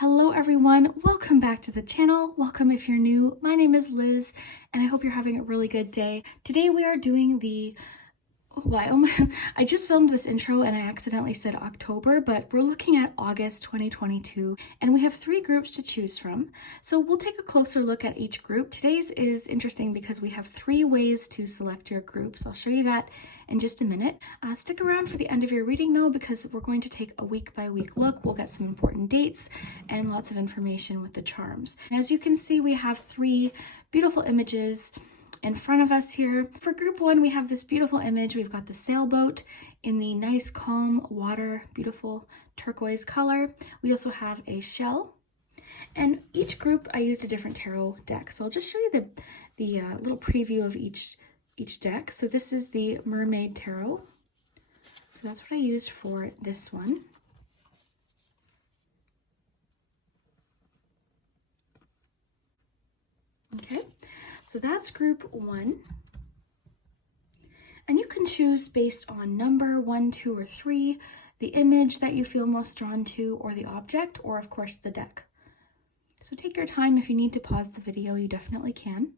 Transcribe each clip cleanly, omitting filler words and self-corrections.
Hello everyone, welcome back to the channel. Welcome if you're new. My name is Liz and I hope you're having a really good day. Today we are doing the I just filmed this intro and I accidentally said October, but we're looking at August 2022 and we have 3 groups to choose from. So we'll take a closer look at each group. Today's is interesting because we have 3 ways to select your group. So I'll show you that in just a minute. Stick around for the end of your reading though, because we're going to take a week by week look. We'll get some important dates and lots of information with the charms. And as you can see, we have 3 beautiful images in front of us here. For group 1, we have this beautiful image. We've got the sailboat in the nice calm water, beautiful turquoise color. We also have a shell. And each group I used a different tarot deck. So I'll just show you the little preview of each deck. So this is the Mermaid Tarot. So that's what I used for this one. Okay. So that's group 1. And you can choose based on number 1, 2, or 3, the image that you feel most drawn to, or the object, or of course the deck. So take your time. If you need to pause the video, you definitely can.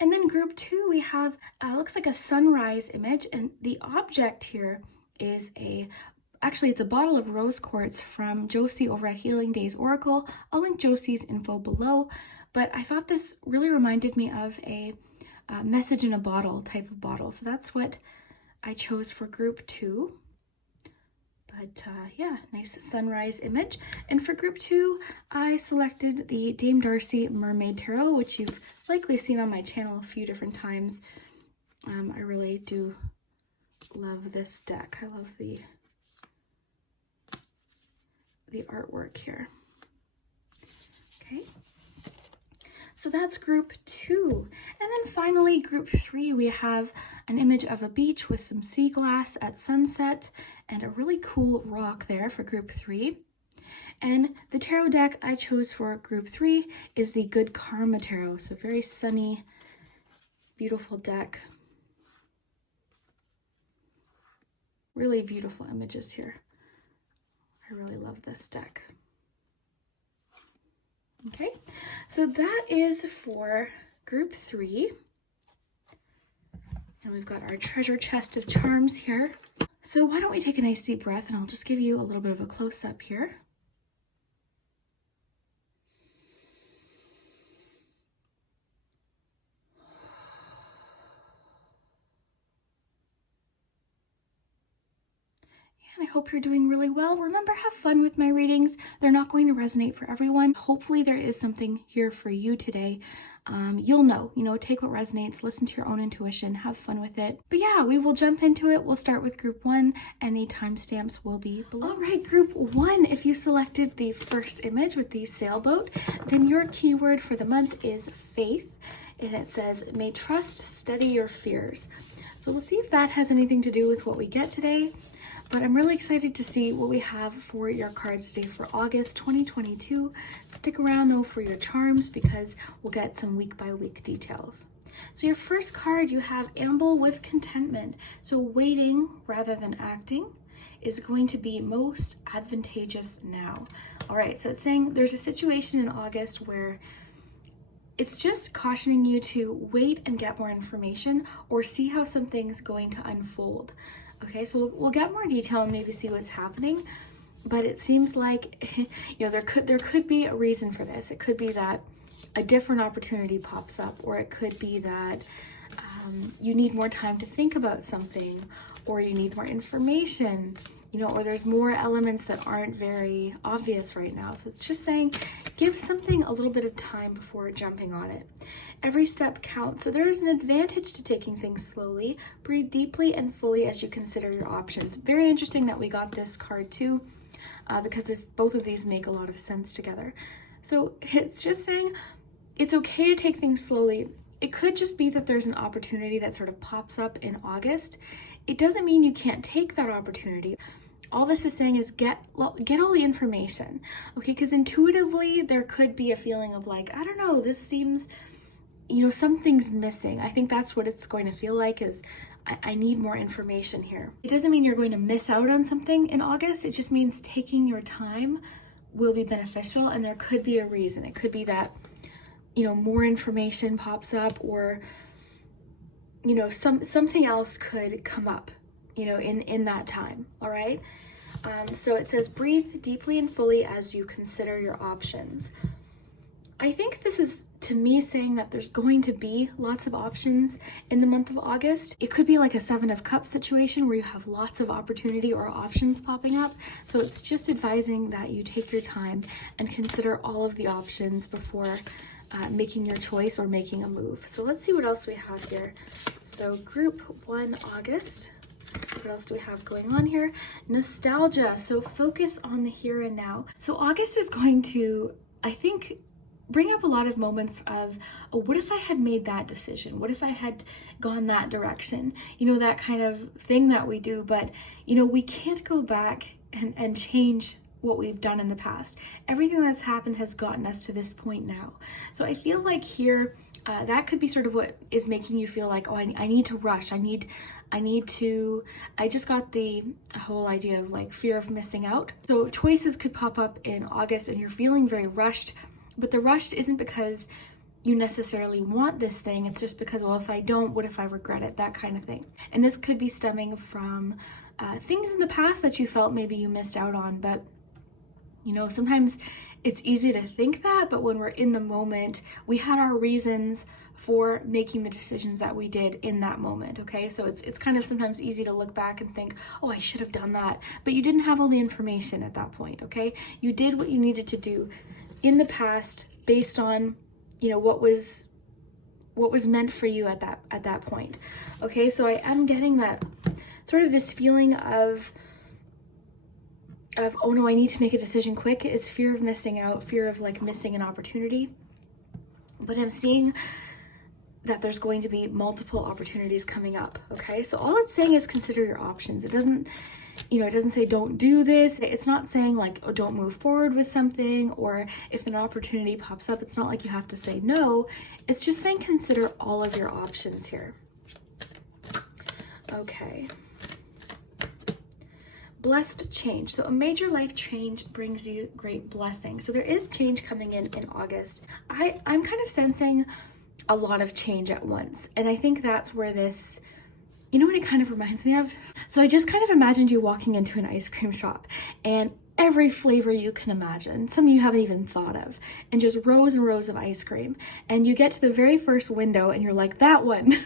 And then group 2, we have, looks like a sunrise image, and the object here is it's a bottle of Rose Quartz from Josie over at Healing Days Oracle. I'll link Josie's info below. But I thought this really reminded me of a message in a bottle type of bottle. So that's what I chose for group 2. But yeah, nice sunrise image. And for group 2, I selected the Dame Darcy Mermaid Tarot, which you've likely seen on my channel a few different times. I really do love this deck. I love the artwork here. Okay. So that's group 2. And then finally, group 3, we have an image of a beach with some sea glass at sunset and a really cool rock there for group 3. And the tarot deck I chose for group 3 is the Good Karma Tarot. So very sunny, beautiful deck. Really beautiful images here. I really love this deck. Okay, so that is for group 3. And we've got our treasure chest of charms here. So why don't we take a nice deep breath and I'll just give you a little bit of a close-up here. I hope you're doing really well. Remember, have fun with my readings. They're not going to resonate for everyone. Hopefully there is something here for you today. You'll know, take what resonates, listen to your own intuition, have fun with it. But yeah, we will jump into it. We'll start with group 1 and the timestamps will be below. All right, group 1, if you selected the first image with the sailboat, then your keyword for the month is faith. And it says, may trust steady your fears. So we'll see if that has anything to do with what we get today. But I'm really excited to see what we have for your cards today for August 2022. Stick around though for your charms because we'll get some week by week details. So your first card, you have amble with contentment. So waiting rather than acting is going to be most advantageous now. All right, so it's saying there's a situation in August where it's just cautioning you to wait and get more information or see how something's going to unfold. Okay, so we'll get more detail and maybe see what's happening, but it seems like there could be a reason for this. It could be that a different opportunity pops up, or it could be that you need more time to think about something, or you need more information, or there's more elements that aren't very obvious right now. So it's just saying, give something a little bit of time before jumping on it. Every step counts. So there is an advantage to taking things slowly. Breathe deeply and fully as you consider your options. Very interesting that we got this card too, because both of these make a lot of sense together. So it's just saying it's okay to take things slowly. It could just be that there's an opportunity that sort of pops up in August. It doesn't mean you can't take that opportunity. All this is saying is get all the information, okay? Because intuitively there could be a feeling of like, I don't know, this seems, something's missing. I think that's what it's going to feel like is I need more information here. It doesn't mean you're going to miss out on something in August. It just means taking your time will be beneficial, and there could be a reason. It could be that, you know, more information pops up, or, you know, something else could come up, you know, in that time. All right. So it says, breathe deeply and fully as you consider your options. I think this is, to me, saying that there's going to be lots of options in the month of August. It could be like a 7 of Cups situation where you have lots of opportunity or options popping up. So it's just advising that you take your time and consider all of the options before making your choice or making a move. So let's see what else we have here. So group 1, August. What else do we have going on here? Nostalgia. So focus on the here and now. So August is going to, I think, bring up a lot of moments of, oh, what if I had made that decision? What if I had gone that direction? You know, that kind of thing that we do. But, you know, we can't go back and change what we've done in the past. Everything that's happened has gotten us to this point now. So I feel like here, that could be sort of what is making you feel like, oh, I need to rush. I just got the whole idea of like fear of missing out. So choices could pop up in August and you're feeling very rushed, but the rush isn't because you necessarily want this thing. It's just because, well, if I don't, what if I regret it? That kind of thing. And this could be stemming from things in the past that you felt maybe you missed out on. But, you know, sometimes it's easy to think that, but when we're in the moment, we had our reasons for making the decisions that we did in that moment, okay? So it's kind of sometimes easy to look back and think, oh, I should have done that. But you didn't have all the information at that point, okay? You did what you needed to do in the past based on, you know, what was meant for you at that point. Okay, so I am getting that sort of this feeling of oh no, I need to make a decision quick, is fear of missing out, fear of like missing an opportunity. But I'm seeing that there's going to be multiple opportunities coming up. Okay, so all it's saying is consider your options. It doesn't, you know, it doesn't say don't do this. It's not saying like, oh, don't move forward with something, or if an opportunity pops up, it's not like you have to say no. It's just saying consider all of your options here. Okay. Blessed change. So a major life change brings you great blessing. So there is change coming in August. I'm kind of sensing a lot of change at once. And I think that's where this, you know what it kind of reminds me of? So I just kind of imagined you walking into an ice cream shop and every flavor you can imagine, some you haven't even thought of, and just rows and rows of ice cream. And you get to the very first window and you're like, that one,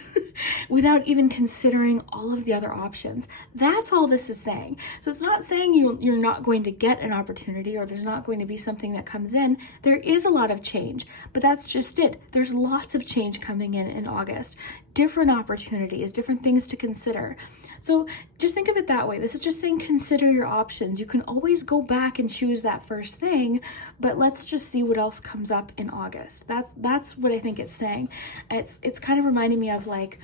without even considering all of the other options. That's all this is saying. So it's not saying you're not going to get an opportunity or there's not going to be something that comes in. There is a lot of change, but that's just it. There's lots of change coming in August. Different opportunities, different things to consider. So just think of it that way. This is just saying consider your options. You can always go back and choose that first thing, but let's just see what else comes up in August. That's what I think it's saying. It's kind of reminding me of like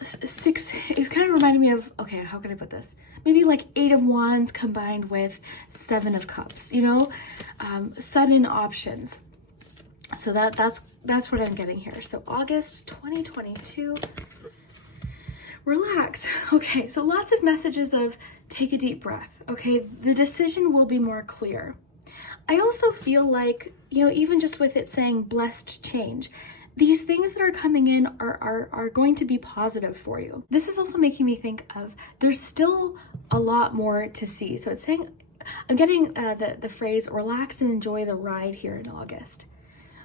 it's kind of reminding me of, okay, how can I put this? Maybe like 8 of Wands combined with 7 of Cups, you know, sudden options. So that's what I'm getting here. So August 2022. Relax. Okay, so lots of messages of take a deep breath. Okay, the decision will be more clear. I also feel like, you know, even just with it saying blessed change, these things that are coming in are going to be positive for you. This is also making me think of there's still a lot more to see. So it's saying, I'm getting the phrase relax and enjoy the ride here in August.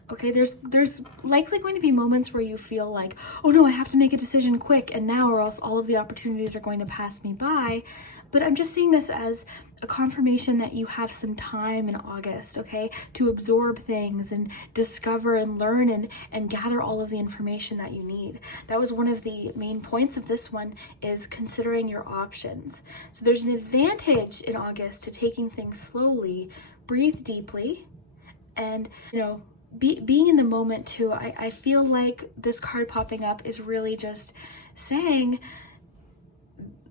Okay, there's likely going to be moments where you feel like, oh no, I have to make a decision quick and now, or else all of the opportunities are going to pass me by. But I'm just seeing this as a confirmation that you have some time in August, okay, to absorb things and discover and learn and gather all of the information that you need. That was one of the main points of this one, is considering your options. So there's an advantage in August to taking things slowly, breathe deeply, and, you know, being in the moment too. I feel like this card popping up is really just saying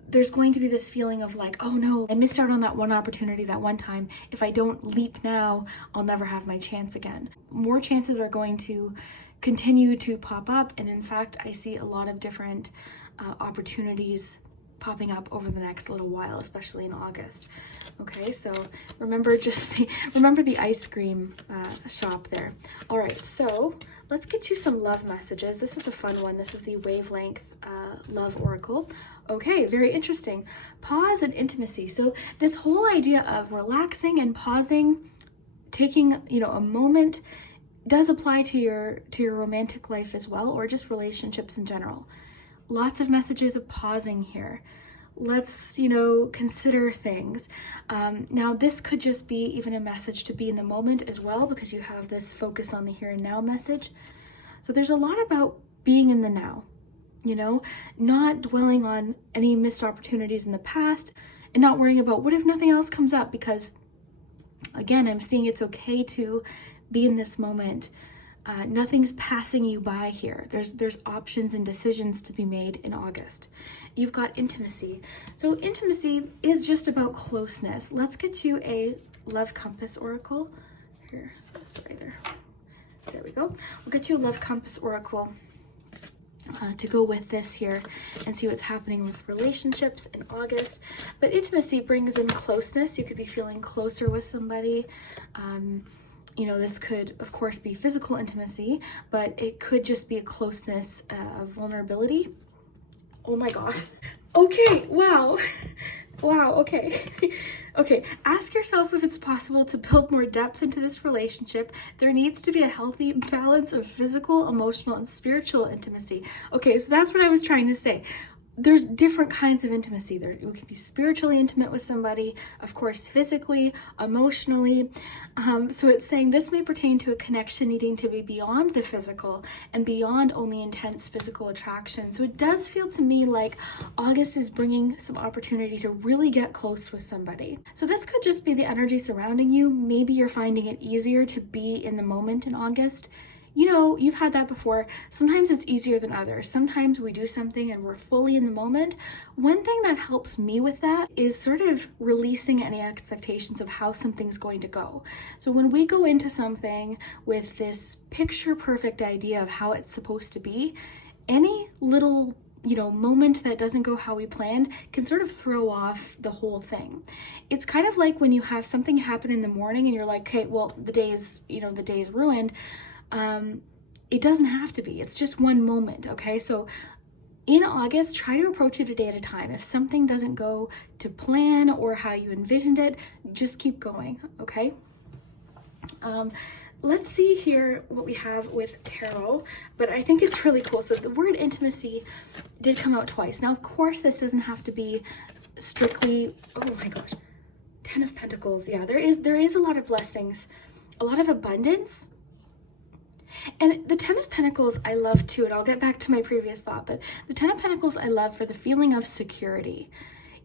there's going to be this feeling of like, oh no, I missed out on that one opportunity that one time. If I don't leap now, I'll never have my chance again. More chances are going to continue to pop up. And in fact, I see a lot of different opportunities popping up over the next little while, especially in August. Okay, so remember remember the ice cream shop there. All right, so let's get you some love messages. This is a fun one. This is the Wavelength Love Oracle. Okay, very interesting. Pause and intimacy. So this whole idea of relaxing and pausing, taking, you know, a moment, does apply to your romantic life as well, or just relationships in general. Lots of messages of pausing here. Let's, you know, consider things. Now, this could just be even a message to be in the moment as well, because you have this focus on the here and now message. So there's a lot about being in the now, you know, not dwelling on any missed opportunities in the past, and not worrying about what if nothing else comes up, because again, I'm seeing it's okay to be in this moment. Nothing's passing you by here. There's options and decisions to be made in August. You've got intimacy. So intimacy is just about closeness. Let's get you a Love Compass Oracle. Here, that's right there. There we go. We'll get you a Love Compass Oracle to go with this here and see what's happening with relationships in August. But intimacy brings in closeness. You could be feeling closer with somebody. You know, this could, of course, be physical intimacy, but it could just be a closeness of vulnerability. Oh my God. Okay, wow. Wow, okay. Okay, ask yourself if it's possible to build more depth into this relationship. There needs to be a healthy balance of physical, emotional, and spiritual intimacy. Okay, so that's what I was trying to say. There's different kinds of intimacy. You can be spiritually intimate with somebody, of course, physically, emotionally. So it's saying this may pertain to a connection needing to be beyond the physical and beyond only intense physical attraction. So it does feel to me like August is bringing some opportunity to really get close with somebody. So this could just be the energy surrounding you. Maybe you're finding it easier to be in the moment in August. You know, you've had that before. Sometimes it's easier than others. Sometimes we do something and we're fully in the moment. One thing that helps me with that is sort of releasing any expectations of how something's going to go. So when we go into something with this picture perfect idea of how it's supposed to be, any little, you know, moment that doesn't go how we planned can sort of throw off the whole thing. It's kind of like when you have something happen in the morning and you're like, okay, well, the day's ruined. It doesn't have to be. It's just one moment, okay? So in August, try to approach it a day at a time. If something doesn't go to plan or how you envisioned it, just keep going, okay? Let's see here what we have with tarot, but I think it's really cool. So the word intimacy did come out twice. Now, of course, this doesn't have to be strictly, oh my gosh, 10 of Pentacles. Yeah, there is a lot of blessings, a lot of abundance. And the 10 of Pentacles I love too, and I'll get back to my previous thought, but the 10 of Pentacles I love for the feeling of security.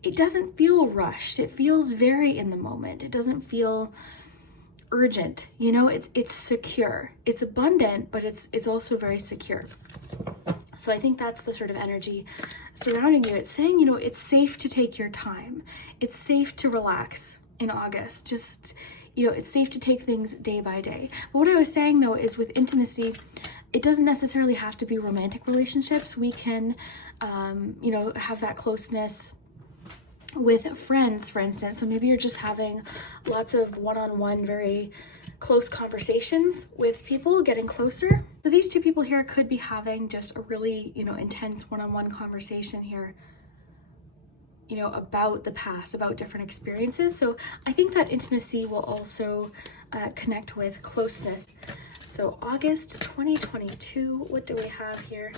It doesn't feel rushed. It feels very in the moment. It doesn't feel urgent. You know, it's secure. It's abundant, but it's also very secure. So I think that's the sort of energy surrounding you. It's saying, you know, it's safe to take your time. It's safe to relax in August. Just, you know, it's safe to take things day by day. But what I was saying though is with intimacy, it doesn't necessarily have to be romantic relationships. We can, you know, have that closeness with friends, for instance. So maybe you're just having lots of one-on-one, very close conversations with people, getting closer. So these two people here could be having just a really, you know, intense one-on-one conversation here, you know, about the past, about different experiences. So I think that intimacy will also connect with closeness. So August 2022, what do we have here?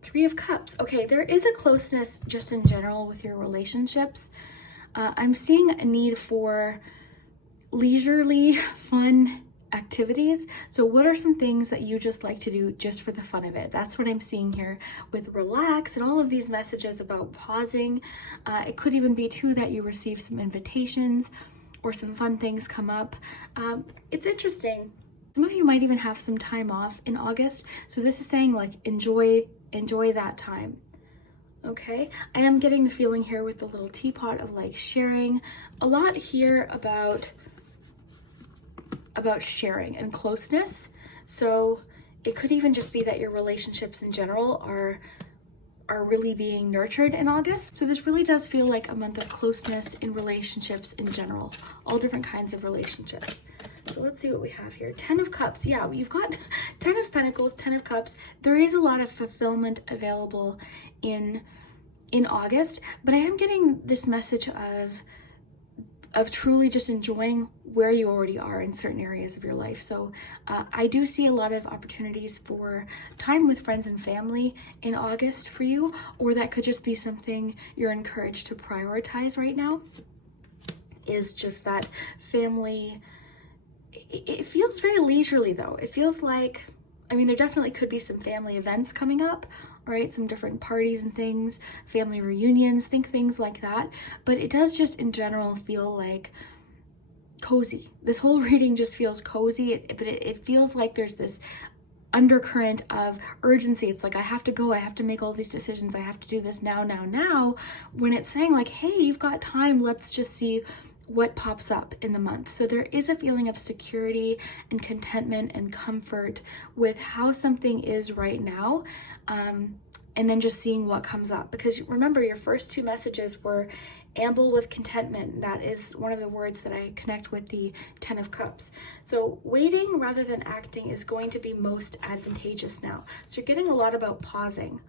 3 of Cups. Okay, there is a closeness just in general with your relationships. I'm seeing a need for leisurely, fun activities. So what are some things that you just like to do just for the fun of it? That's what I'm seeing here with relax and all of these messages about pausing. It could even be too that you receive some invitations or some fun things come up. It's interesting. Some of you might even have some time off in August. So this is saying like enjoy that time. Okay, I am getting the feeling here with the little teapot of like sharing a lot here about sharing and closeness. So it could even just be that your relationships in general are are really being nurtured in August. So this really does feel like a month of closeness in relationships in general, all different kinds of relationships. So let's see what we have here. 10 of Cups. Yeah, you've got 10 of Pentacles, 10 of Cups. There is a lot of fulfillment available in August, but I am getting this message of truly just enjoying where you already are in certain areas of your life. So I do see a lot of opportunities for time with friends and family in August for you, or that could just be something you're encouraged to prioritize right now, is just that family. It feels very leisurely though. It feels like, I mean, there definitely could be some family events coming up, right? Some different parties and things, family reunions, think things like that. But it does just in general feel like cozy. This whole reading just feels cozy, but it feels like there's this undercurrent of urgency. It's like, I have to go, I have to make all these decisions, I have to do this now, when it's saying like, hey, you've got time, let's just see what pops up in the month. So there is a feeling of security and contentment and comfort with how something is right now, and then just seeing what comes up. Because remember, your first two messages were amble with contentment. That is one of the words that I connect with the 10 of Cups. So waiting rather than acting is going to be most advantageous now. So you're getting a lot about pausing.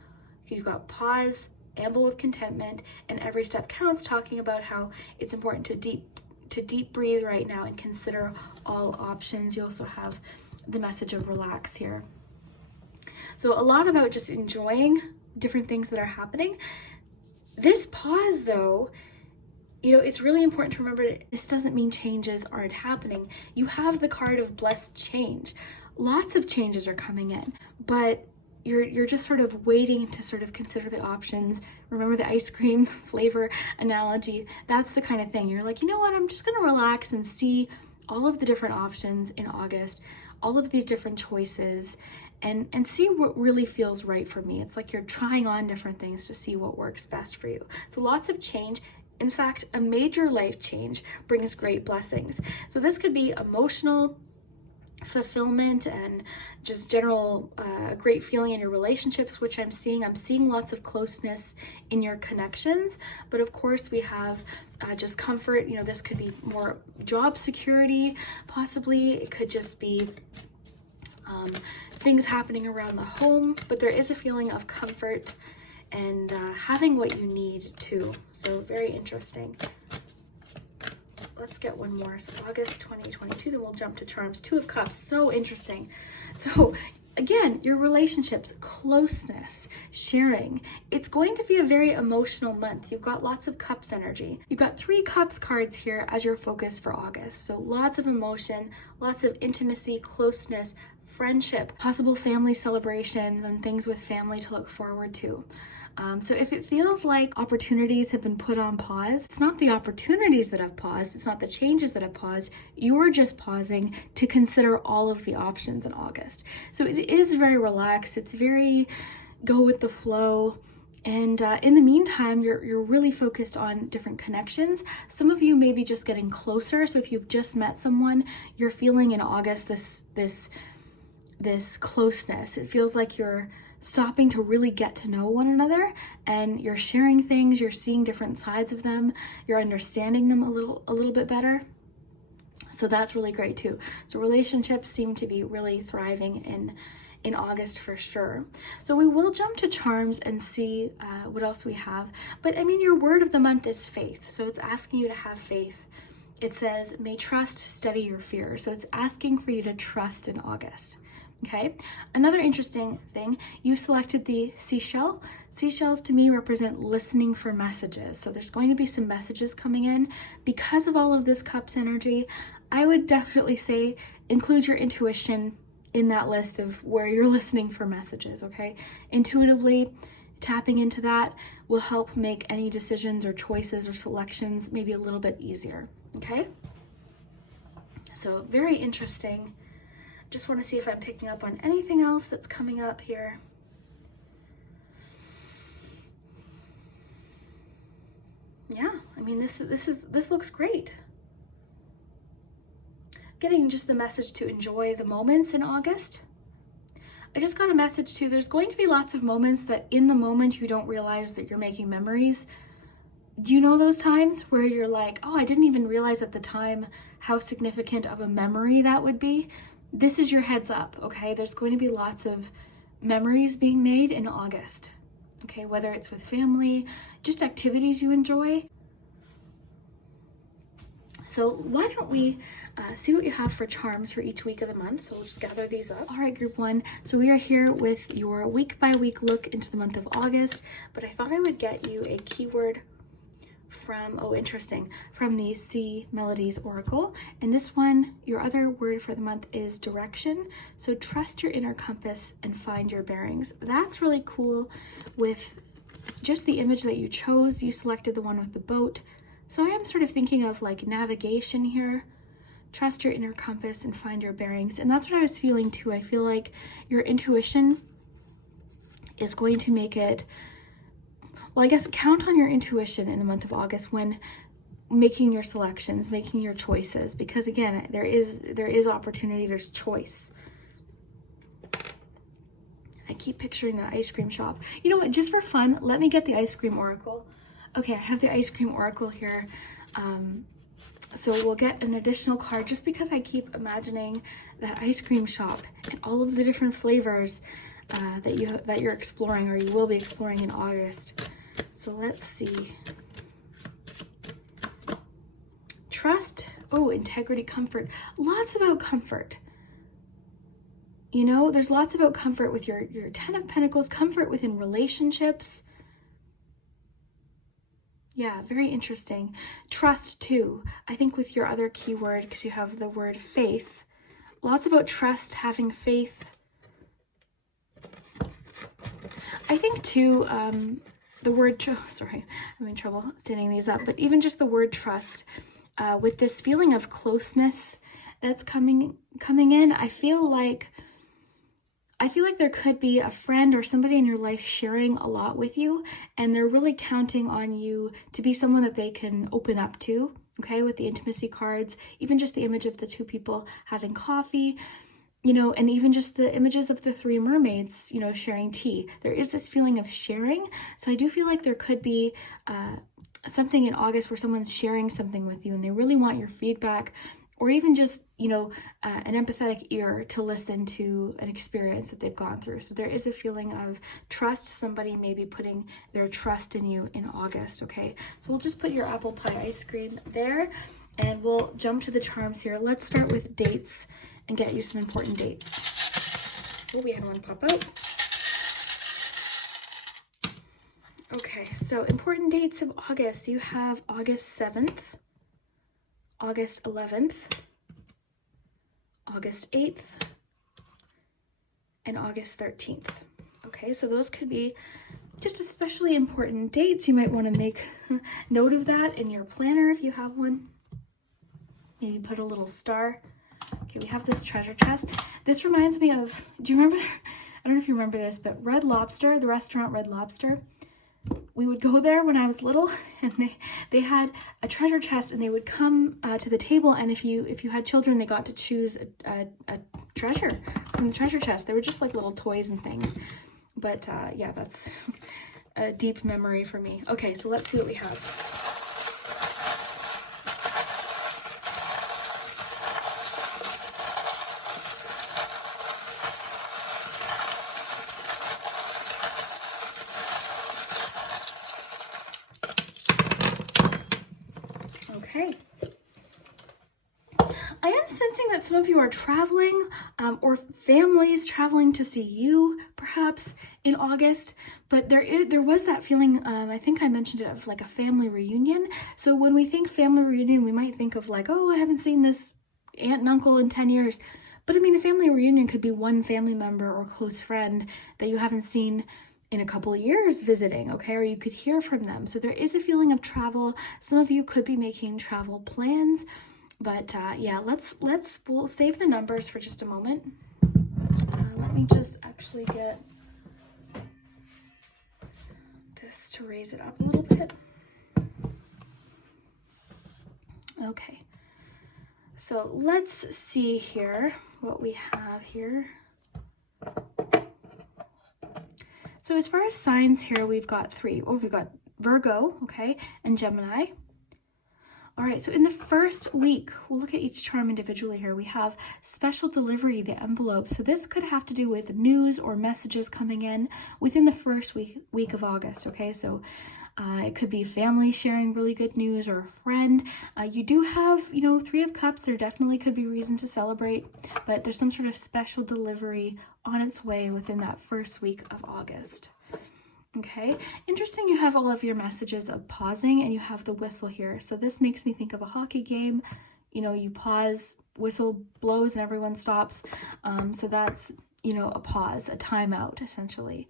You've got pause, amble with contentment, and every step counts, talking about how it's important to deep breathe right now and consider all options. You also have the message of relax here. So a lot about just enjoying different things that are happening. This pause though, it's really important to remember that this doesn't mean changes aren't happening. You have the card of blessed change. Lots of changes are coming in, but you're just sort of waiting to sort of consider the options. Remember the ice cream flavor analogy? That's the kind of thing. You're like, you know what? I'm just going to relax and see all of the different options in August, all of these different choices, and see what really feels right for me. It's like you're trying on different things to see what works best for you. So lots of change. In fact, a major life change brings great blessings. So this could be emotional fulfillment and just general great feeling in your relationships, which I'm seeing lots of closeness in your connections. But of course we have just comfort. This could be more job security, possibly. It could just be things happening around the home, but there is a feeling of comfort and having what you need too. So very interesting. Let's get one more. So August 2022, then we'll jump to charms. 2 of Cups, so interesting. So again, your relationships, closeness, sharing. It's going to be a very emotional month. You've got lots of Cups energy. You've got 3 Cups cards here as your focus for August. So lots of emotion, lots of intimacy, closeness, friendship, possible family celebrations, and things with family to look forward to. So if it feels like opportunities have been put on pause, it's not the opportunities that have paused, it's not the changes that have paused, you're just pausing to consider all of the options in August. So it is very relaxed, it's very go with the flow. And in the meantime, you're really focused on different connections. Some of you may be just getting closer. So if you've just met someone, you're feeling in August this closeness. It feels like you're stopping to really get to know one another, and you're sharing things, you're seeing different sides of them, you're understanding them a little bit better. So that's really great too. So relationships seem to be really thriving in August for sure. So we will jump to charms and see what else we have. But I mean, your word of the month is faith. So it's asking you to have faith. It says, may trust steady your fear. So it's asking for you to trust in August. Okay, another interesting thing, you selected the seashell. Seashells to me represent listening for messages. So there's going to be some messages coming in. Because of all of this Cups energy, I would definitely say include your intuition in that list of where you're listening for messages, okay? Intuitively tapping into that will help make any decisions or choices or selections maybe a little bit easier, okay? So very interesting. Just want to see if I'm picking up on anything else that's coming up here. Yeah, I mean, this looks great. Getting just the message to enjoy the moments in August. I just got a message too. There's going to be lots of moments that in the moment you don't realize that you're making memories. Do you know those times where you're like, oh, I didn't even realize at the time how significant of a memory that would be? This is your heads up, okay? There's going to be lots of memories being made in August, okay? Whether it's with family, just activities you enjoy. So why don't we see what you have for charms for each week of the month. So we'll just gather these up. All right, group one. So we are here with your week by week look into the month of August, but I thought I would get you a keyword from, oh, interesting, from the Melodies Oracle. And this one, your other word for the month is direction. So trust your inner compass and find your bearings. That's really cool with just the image that you chose. You selected the one with the boat. So I am sort of thinking of like navigation here. Trust your inner compass and find your bearings. And that's what I was feeling too. I feel like your intuition is going to make it, well, I guess count on your intuition in the month of August when making your selections, making your choices, because again, there is opportunity, there's choice. I keep picturing the ice cream shop. You know what, just for fun, let me get the ice cream oracle. Okay, I have the ice cream oracle here. So we'll get an additional card just because I keep imagining that ice cream shop and all of the different flavors that you're exploring, or you will be exploring in August. So let's see. Trust, oh, integrity, comfort. Lots about comfort. You know, there's lots about comfort with your 10 of Pentacles, comfort within relationships. Yeah, very interesting. Trust too. I think with your other keyword, because you have the word faith, lots about trust, having faith. I think too, the word, sorry, I'm having trouble standing these up, but even just the word trust, with this feeling of closeness that's coming in, I feel like there could be a friend or somebody in your life sharing a lot with you, and they're really counting on you to be someone that they can open up to, okay, with the intimacy cards, even just the image of the two people having coffee, you know, and even just the images of the three mermaids, you know, sharing tea. There is this feeling of sharing. So I do feel like there could be something in August where someone's sharing something with you and they really want your feedback, or even just, you know, an empathetic ear to listen to an experience that they've gone through. So there is a feeling of trust, somebody maybe putting their trust in you in August, okay? So we'll just put your apple pie ice cream there and we'll jump to the charms here. Let's start with dates and get you some important dates. Oh, we had one pop out. Okay, so important dates of August. You have August 7th, August 11th, August 8th, and August 13th. Okay, so those could be just especially important dates. You might want to make note of that in your planner if you have one. Maybe put a little star. Okay, we have this treasure chest. This reminds me of, do you remember, I don't know if you remember this, but Red Lobster, the restaurant Red Lobster, we would go there when I was little, and they had a treasure chest, and they would come to the table, and if you had children, they got to choose a treasure from the treasure chest. They were just like little toys and things, but yeah, that's a deep memory for me. Okay, so let's see what we have. Okay. I am sensing that some of you are traveling, or families traveling to see you, perhaps in August. But there was that feeling. I think I mentioned it, of like a family reunion. So when we think family reunion, we might think of like, oh, I haven't seen this aunt and uncle in 10 years. But I mean, a family reunion could be one family member or close friend that you haven't seen in a couple of years visiting, okay, or you could hear from them. So there is a feeling of travel. Some of you could be making travel plans, but yeah, we'll save the numbers for just a moment. Let me just actually get this to raise it up a little bit. Okay, so let's see here what we have here. So as far as signs here, we've got 3. Oh, we've got Virgo, okay, and Gemini. All right, so in the first week, we'll look at each charm individually here. We have special delivery, the envelope. So this could have to do with news or messages coming in within the first week of August, okay? So it could be family sharing really good news or a friend. You do have, you know, 3 of Cups. There definitely could be reason to celebrate, but there's some sort of special delivery on its way within that first week of August. Okay, interesting, you have all of your messages of pausing and you have the whistle here. So this makes me think of a hockey game. You know, you pause, whistle blows and everyone stops. So that's, you know, a pause, a timeout essentially.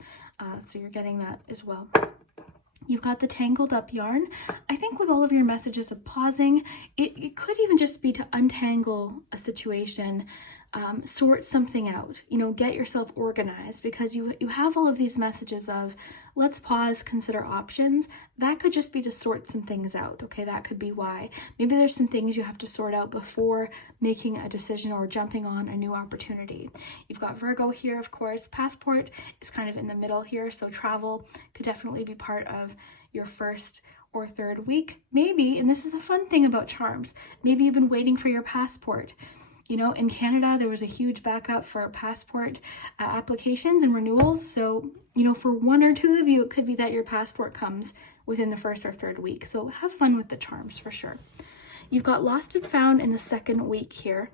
So you're getting that as well. You've got the tangled up yarn. I think with all of your messages of pausing, it could even just be to untangle a situation, sort something out, you know, get yourself organized, because you have all of these messages of let's pause, consider options. That could just be to sort some things out, okay? That could be why. Maybe there's some things you have to sort out before making a decision or jumping on a new opportunity. You've got Virgo here, of course. Passport is kind of in the middle here, so travel could definitely be part of your first or third week. Maybe, and this is the fun thing about charms, maybe you've been waiting for your passport. You know, in Canada, there was a huge backup for passport applications and renewals. So, you know, for 1 or 2 of you, it could be that your passport comes within the first or third week. So have fun with the charms for sure. You've got lost and found in the second week here.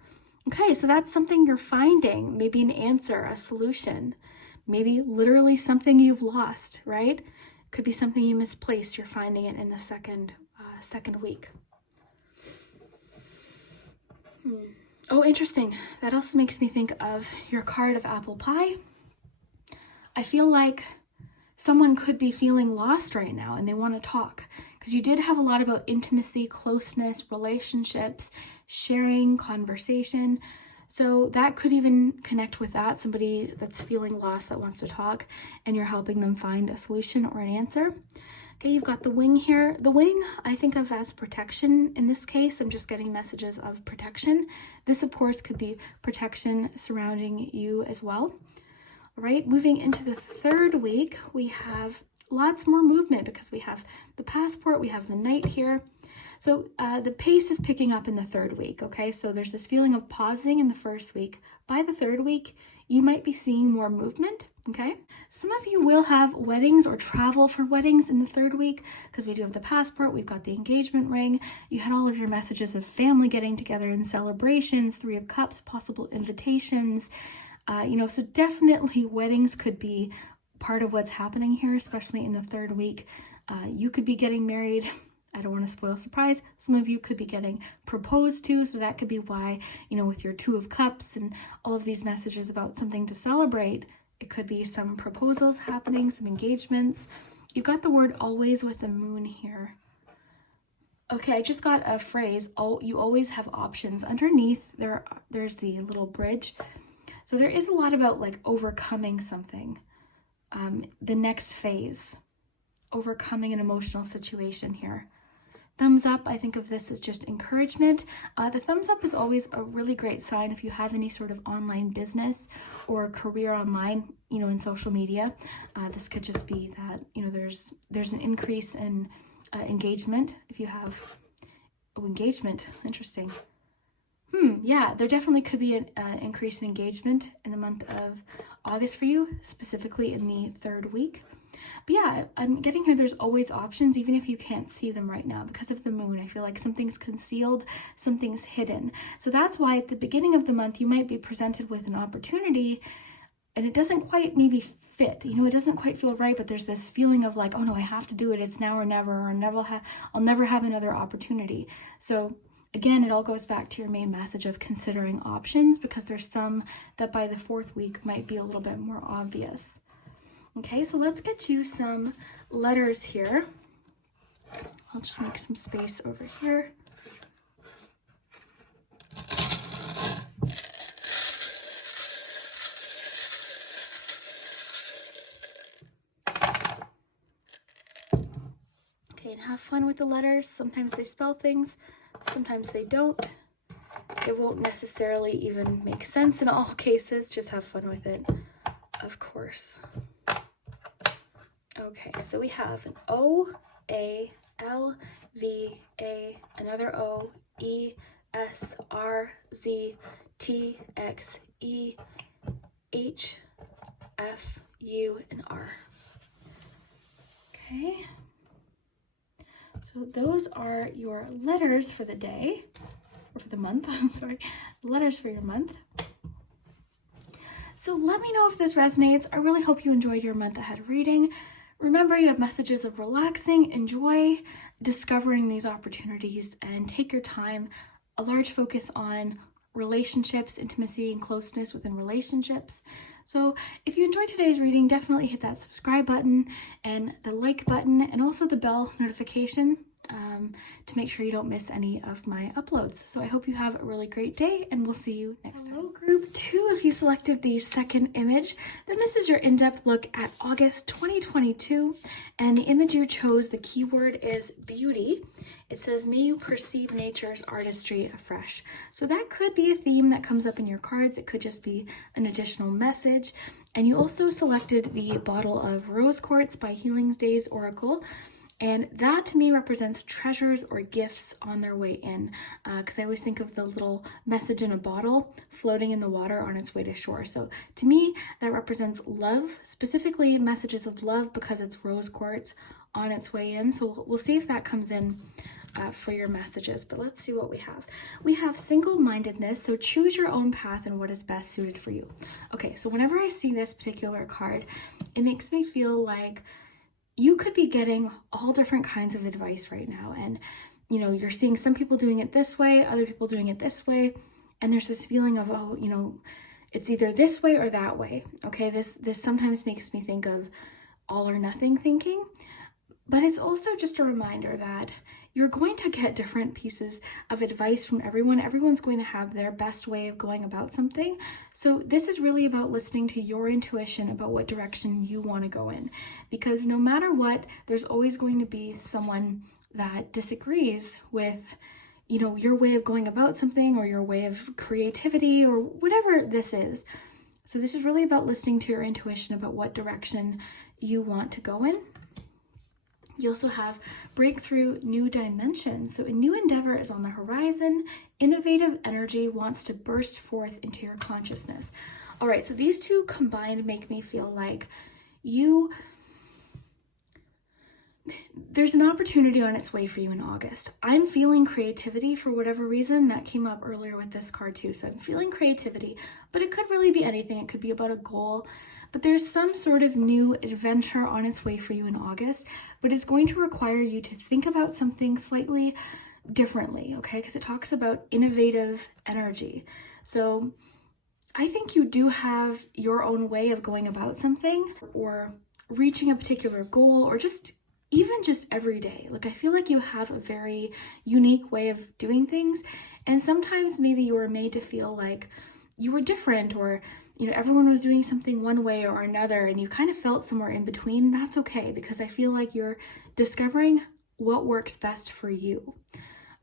Okay, so that's something you're finding, maybe an answer, a solution, maybe literally something you've lost, right? Could be something you misplaced. You're finding it in the second week. Oh, interesting. That also makes me think of your card of apple pie. I feel like someone could be feeling lost right now and they want to talk, because you did have a lot about intimacy, closeness, relationships, sharing, conversation. So that could even connect with that, somebody that's feeling lost that wants to talk, and you're helping them find a solution or an answer. Okay, you've got the wing here. The wing I think of as protection. In this case, I'm just getting messages of protection. This, of course, could be protection surrounding you as well. All right, moving into the third week, we have lots more movement because we have the passport, we have the knight here. So the pace is picking up in the third week, okay? So there's this feeling of pausing in the first week. By the third week, you might be seeing more movement, okay? Some of you will have weddings or travel for weddings in the third week, because we do have the passport, we've got the engagement ring. You had all of your messages of family getting together and celebrations, 3 of Cups, possible invitations. You know, so definitely weddings could be part of what's happening here, especially in the third week. You could be getting married. I don't want to spoil a surprise. Some of you could be getting proposed to, so that could be why, you know, with your 2 of Cups and all of these messages about something to celebrate, it could be some proposals happening, some engagements. You've got the word always with the moon here. Okay, I just got a phrase, you always have options. Underneath, there's the little bridge. So there is a lot about like overcoming something, the next phase, overcoming an emotional situation here. Thumbs up, I think of this as just encouragement. The thumbs up is always a really great sign if you have any sort of online business or career online, you know, in social media. This could just be that, you know, there's an increase in engagement. If you have engagement, interesting. Yeah, there definitely could be an increase in engagement in the month of August for you, specifically in the third week. But yeah, I'm getting here, there's always options, even if you can't see them right now. Because of the moon, I feel like something's concealed, something's hidden. So that's why at the beginning of the month, you might be presented with an opportunity and it doesn't quite maybe fit. You know, it doesn't quite feel right, but there's this feeling of like, oh no, I have to do it. It's now or never, or I'll never have another opportunity. So again, it all goes back to your main message of considering options, because there's some that by the 4th week might be a little bit more obvious. Okay, so let's get you some letters here. I'll just make some space over here. Okay, and have fun with the letters. Sometimes they spell things, sometimes they don't. It won't necessarily even make sense in all cases. Just have fun with it. of course. Okay, so we have an O, A, L, V, A, another O, E, S, R, Z, T, X, E, H, F, U, and R. Okay, so those are your letters for the day, or for the month, sorry, letters for your month. So let me know if this resonates. I really hope you enjoyed your month ahead reading. Remember, you have messages of relaxing, enjoy discovering these opportunities, and take your time. A large focus on relationships, intimacy, and closeness within relationships. So if you enjoyed today's reading, definitely hit that subscribe button and the like button, and also the bell notification to make sure you don't miss any of my uploads. So I hope you have a really great day, and we'll see you next time. Hello, group 2, if you selected the second image, then this is your in-depth look at August 2022, and the image you chose, the keyword is beauty. It says, may you perceive nature's artistry afresh. So that could be a theme that comes up in your cards. It could just be an additional message. And you also selected the bottle of Rose Quartz by Healing Days Oracle. And that to me represents treasures or gifts on their way in, because I always think of the little message in a bottle floating in the water on its way to shore. So to me, that represents love, specifically messages of love, because it's rose quartz on its way in. So we'll see if that comes in for your messages, but let's see what we have. We have single-mindedness, so choose your own path and what is best suited for you. Okay, so whenever I see this particular card, it makes me feel like you could be getting all different kinds of advice right now. And, you know, you're seeing some people doing it this way, other people doing it this way. And there's this feeling of, oh, you know, it's either this way or that way. Okay, this sometimes makes me think of all or nothing thinking. But it's also just a reminder that you're going to get different pieces of advice from everyone. Everyone's going to have their best way of going about something. So this is really about listening to your intuition about what direction you want to go in. Because no matter what, there's always going to be someone that disagrees with, you know, your way of going about something, or your way of creativity, or whatever this is. So this is really about listening to your intuition about what direction you want to go in. You also have breakthrough, new dimension. So a new endeavor is on the horizon. Innovative energy wants to burst forth into your consciousness. All right, so these two combined make me feel like there's an opportunity on its way for you in August. I'm feeling creativity for whatever reason. That came up earlier with this card too. So I'm feeling creativity, but it could really be anything. It could be about a goal. But there's some sort of new adventure on its way for you in August, but it's going to require you to think about something slightly differently, okay? Because it talks about innovative energy. So I think you do have your own way of going about something, or reaching a particular goal, or even just every day. Like, I feel like you have a very unique way of doing things. And sometimes maybe you were made to feel like you were different, or, you know, everyone was doing something one way or another, and you kind of felt somewhere in between. That's okay, because I feel like you're discovering what works best for you.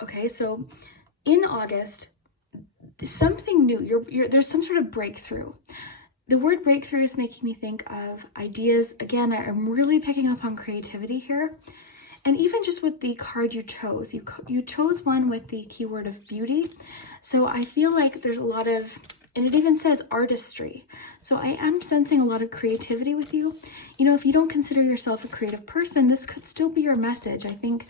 Okay, so in August, something new, there's some sort of breakthrough. The word breakthrough is making me think of ideas. Again, I'm really picking up on creativity here. And even just with the card you chose, you chose one with the keyword of beauty. So I feel like there's a lot of, and it even says artistry. So I am sensing a lot of creativity with you. You know, if you don't consider yourself a creative person, this could still be your message. I think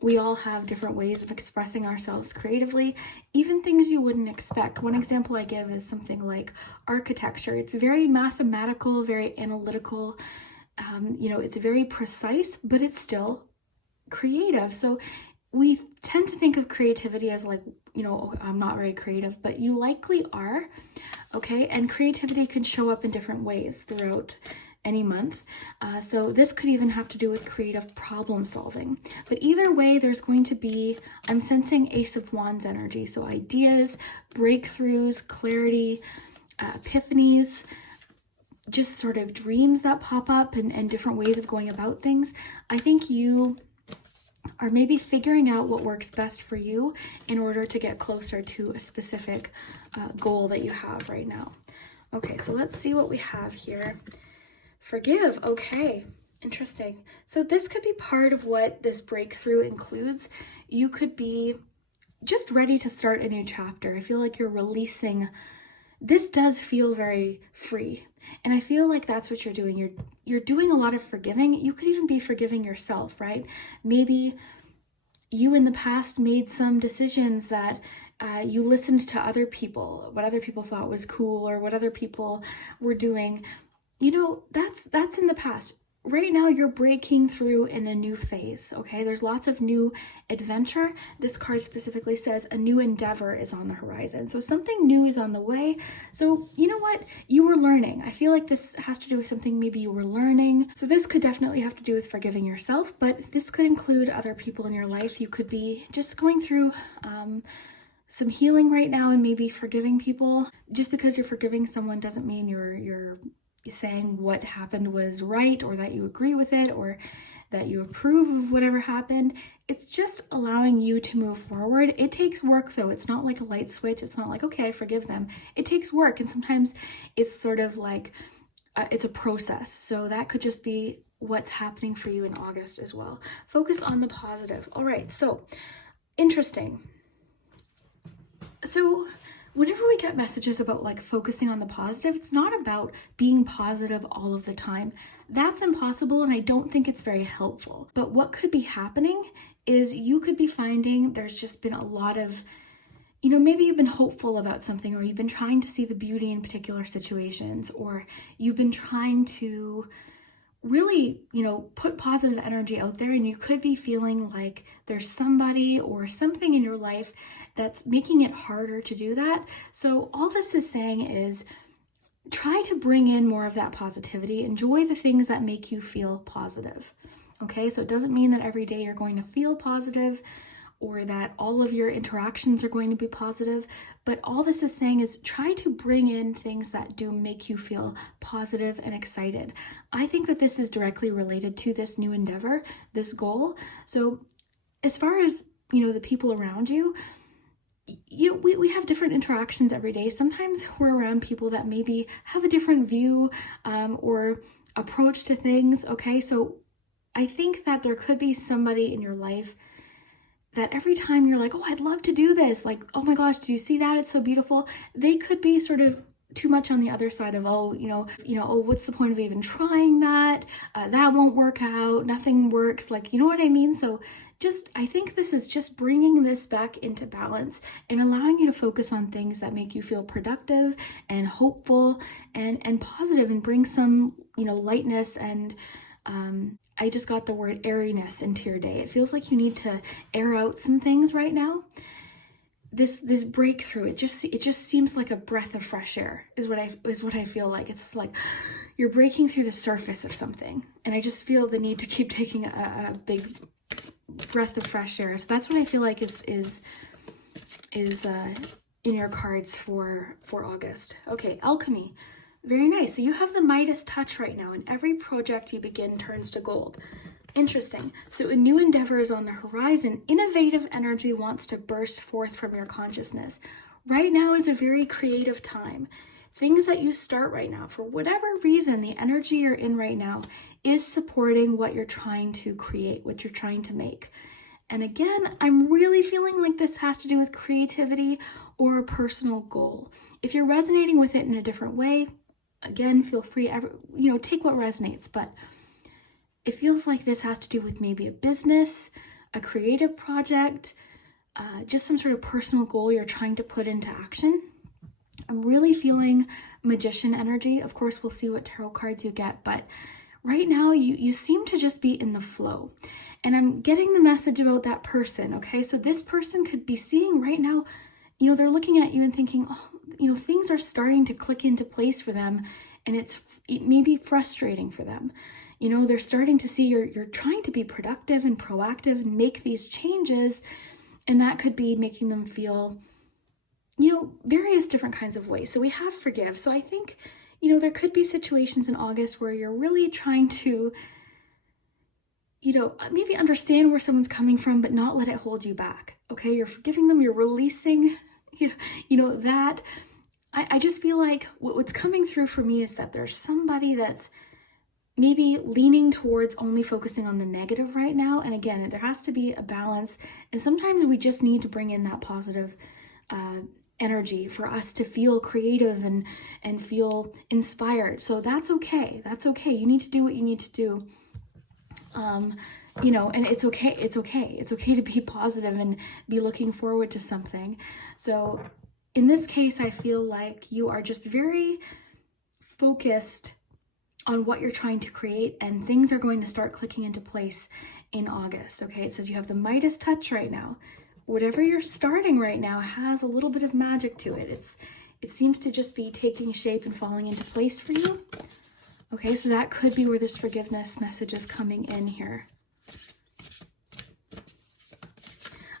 we all have different ways of expressing ourselves creatively, even things you wouldn't expect. One example I give is something like architecture. It's very mathematical, very analytical. You know, it's very precise, but it's still creative. So we tend to think of creativity as like, you know, I'm not very creative, but you likely are, okay? And creativity can show up in different ways throughout any month. So this could even have to do with creative problem solving. But either way, there's going to be, I'm sensing Ace of Wands energy. So ideas, breakthroughs, clarity, epiphanies, just sort of dreams that pop up, and different ways of going about things. I think you are maybe figuring out what works best for you in order to get closer to a specific goal that you have right now. Okay, so let's see what we have here. Forgive. Okay, interesting. So this could be part of what this breakthrough includes. You could be just ready to start a new chapter. I feel like you're releasing. This does feel very free. And I feel like that's what you're doing. You're doing a lot of forgiving. You could even be forgiving yourself, right? Maybe you in the past made some decisions that you listened to other people, what other people thought was cool or what other people were doing. You know, that's in the past. Right now you're breaking through in a new phase, okay? There's lots of new adventure. This card specifically says a new endeavor is on the horizon. So something new is on the way. So you know what? You were learning. I feel like this has to do with something maybe you were learning. So this could definitely have to do with forgiving yourself, but this could include other people in your life. You could be just going through some healing right now and maybe forgiving people. Just because you're forgiving someone doesn't mean you're saying what happened was right or that you agree with it or that you approve of whatever happened. It's just allowing you to move forward. It takes work though. It's not like a light switch. It's not like, okay, I forgive them. It takes work, and sometimes it's sort of like it's a process. So that could just be what's happening for you in August as well. Focus on the positive. All right, so interesting. So whenever we get messages about like focusing on the positive, it's not about being positive all of the time. That's impossible, and I don't think it's very helpful. But what could be happening is you could be finding there's just been a lot of, you know, maybe you've been hopeful about something, or you've been trying to see the beauty in particular situations, or you've been trying to really, you know, put positive energy out there, and you could be feeling like there's somebody or something in your life that's making it harder to do that. So all this is saying is try to bring in more of that positivity. Enjoy the things that make you feel positive. Okay, so it doesn't mean that every day you're going to feel positive or that all of your interactions are going to be positive, but all this is saying is try to bring in things that do make you feel positive and excited. I think that this is directly related to this new endeavor, this goal. So as far as, you know, the people around you, we have different interactions every day. Sometimes we're around people that maybe have a different view or approach to things, okay? So I think that there could be somebody in your life that every time you're like, oh, I'd love to do this, like, oh my gosh, do you see that? It's so beautiful. They could be sort of too much on the other side of, oh, oh, what's the point of even trying that? That won't work out. Nothing works. Like, you know what I mean? So I think this is just bringing this back into balance and allowing you to focus on things that make you feel productive and hopeful and positive, and bring some, you know, lightness and, I just got the word airiness into your day. It feels like you need to air out some things right now. This breakthrough, it just seems like a breath of fresh air is what I feel like. It's just like you're breaking through the surface of something, and I just feel the need to keep taking a big breath of fresh air. So that's what I feel like is in your cards for August. Okay, alchemy. Very nice. So you have the Midas touch right now, and every project you begin turns to gold. Interesting. So a new endeavor is on the horizon. Innovative energy wants to burst forth from your consciousness. Right now is a very creative time. Things that you start right now, for whatever reason, the energy you're in right now is supporting what you're trying to create, what you're trying to make. And again, I'm really feeling like this has to do with creativity or a personal goal. If you're resonating with it in a different way, again, feel free, take what resonates, but it feels like this has to do with maybe a business, a creative project, just some sort of personal goal you're trying to put into action. I'm really feeling magician energy. Of course, we'll see what tarot cards you get, but right now you seem to just be in the flow. And I'm getting the message about that person, okay? So this person could be seeing right now, they're looking at you and thinking, oh, things are starting to click into place for them, and it may be frustrating for them. They're starting to see you're trying to be productive and proactive and make these changes, and that could be making them feel, various different kinds of ways. So we have forgive. So I think, there could be situations in August where you're really trying to, maybe understand where someone's coming from, but not let it hold you back. Okay, you're forgiving them, you're releasing, that I just feel like what's coming through for me is that there's somebody that's maybe leaning towards only focusing on the negative right now. And again, there has to be a balance. And sometimes we just need to bring in that positive energy for us to feel creative and feel inspired. So that's okay. That's okay. You need to do what you need to do. You know, and it's okay. It's okay. It's okay to be positive and be looking forward to something. So in this case, I feel like you are just very focused on what you're trying to create, and things are going to start clicking into place in August. Okay, it says you have the Midas touch right now. Whatever you're starting right now has a little bit of magic to it. It seems to just be taking shape and falling into place for you. Okay, so that could be where this forgiveness message is coming in here.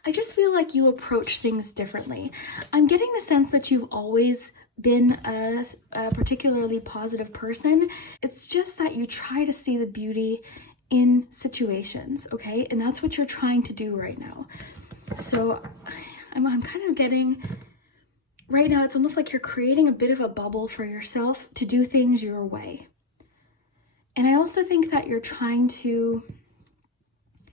I just feel like you approach things differently. I'm getting the sense that you've always been a particularly positive person. It's just that you try to see the beauty in situations, okay? And that's what you're trying to do right now. So I'm kind of getting, right now, it's almost like you're creating a bit of a bubble for yourself to do things your way. And I also think that you're trying to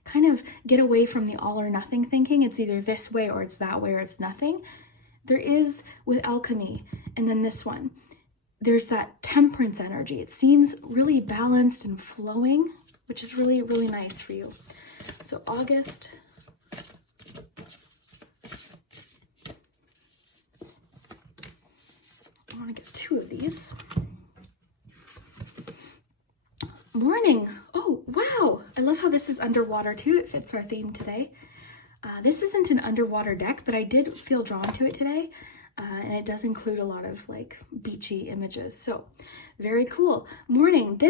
kind of get away from the all or nothing thinking. It's either this way or it's that way or it's nothing. There is, with alchemy, and then this one, there's that temperance energy. It seems really balanced and flowing, which is really, really nice for you. So August. I want to get 2 of these. Morning. Oh, wow. I love how this is underwater too. It fits our theme today. This isn't an underwater deck, but I did feel drawn to it today. And it does include a lot of like beachy images. So very cool. Morning.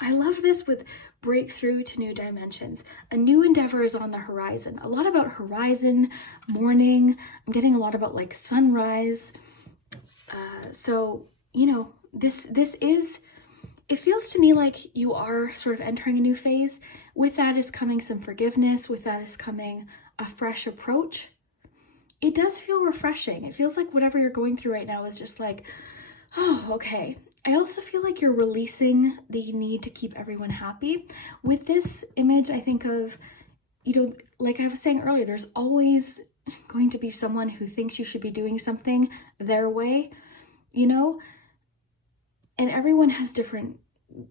I love this with breakthrough to new dimensions. A new endeavor is on the horizon. A lot about horizon, morning. I'm getting a lot about like sunrise. So, you know, this is, it feels to me like you are sort of entering a new phase. With that is coming some forgiveness. With that is coming a fresh approach. It does feel refreshing. It feels like whatever you're going through right now is just like, oh, okay. I also feel like you're releasing the need to keep everyone happy. With this image, I think of, you know, like I was saying earlier, there's always going to be someone who thinks you should be doing something their way, you know? And everyone has different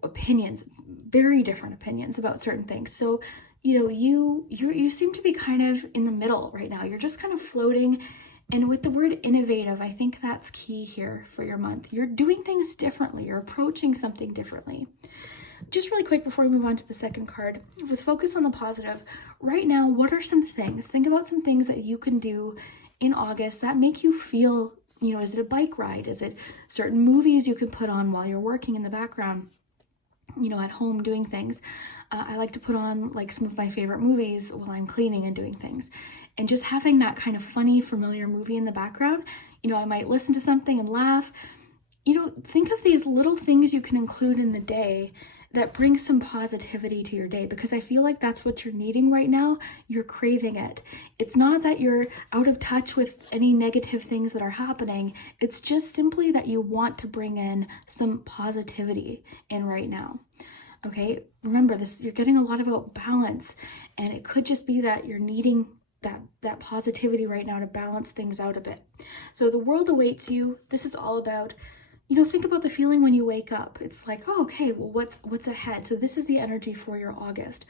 opinions, very different opinions about certain things. So, you know, you seem to be kind of in the middle right now. You're just kind of floating. And with the word innovative, I think that's key here for your month. You're doing things differently. You're approaching something differently. Just really quick before we move on to the second card, with focus on the positive, right now, what are some things? Think about some things that you can do in August that make you feel, you know, is it a bike ride? Is it certain movies you can put on while you're working in the background? You know, at home doing things. I like to put on like some of my favorite movies while I'm cleaning and doing things. And just having that kind of funny, familiar movie in the background, you know, I might listen to something and laugh. You know, think of these little things you can include in the day that bring some positivity to your day, because I feel like that's what you're needing right now. You're craving it. It's not that you're out of touch with any negative things that are happening. It's just simply that you want to bring in some positivity in right now. Okay, remember this, you're getting a lot about balance, and it could just be that you're needing that positivity right now to balance things out a bit. So the world awaits you. This is all about, you know, think about the feeling when you wake up. It's like, oh, okay, well, what's ahead? So this is the energy for your August.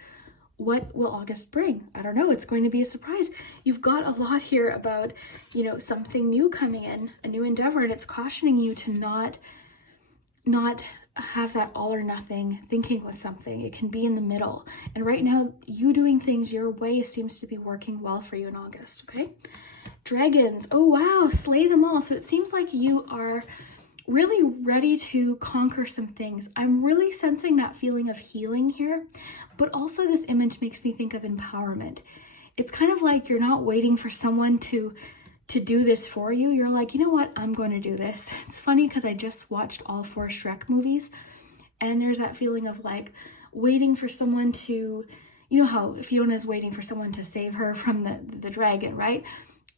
What will August bring? I don't know. It's going to be a surprise. You've got a lot here about, you know, something new coming in, a new endeavor, and it's cautioning you to not have that all or nothing thinking with something. It can be in the middle. And right now, you doing things your way seems to be working well for you in August, okay? Dragons. Oh, wow. Slay them all. So it seems like you are really ready to conquer some things. I'm really sensing that feeling of healing here, but also this image makes me think of empowerment. It's kind of like you're not waiting for someone to do this for you. You're like, you know what? I'm going to do this. It's funny because I just watched all 4 Shrek movies, and there's that feeling of like waiting for someone to, you know how Fiona's waiting for someone to save her from the dragon, right?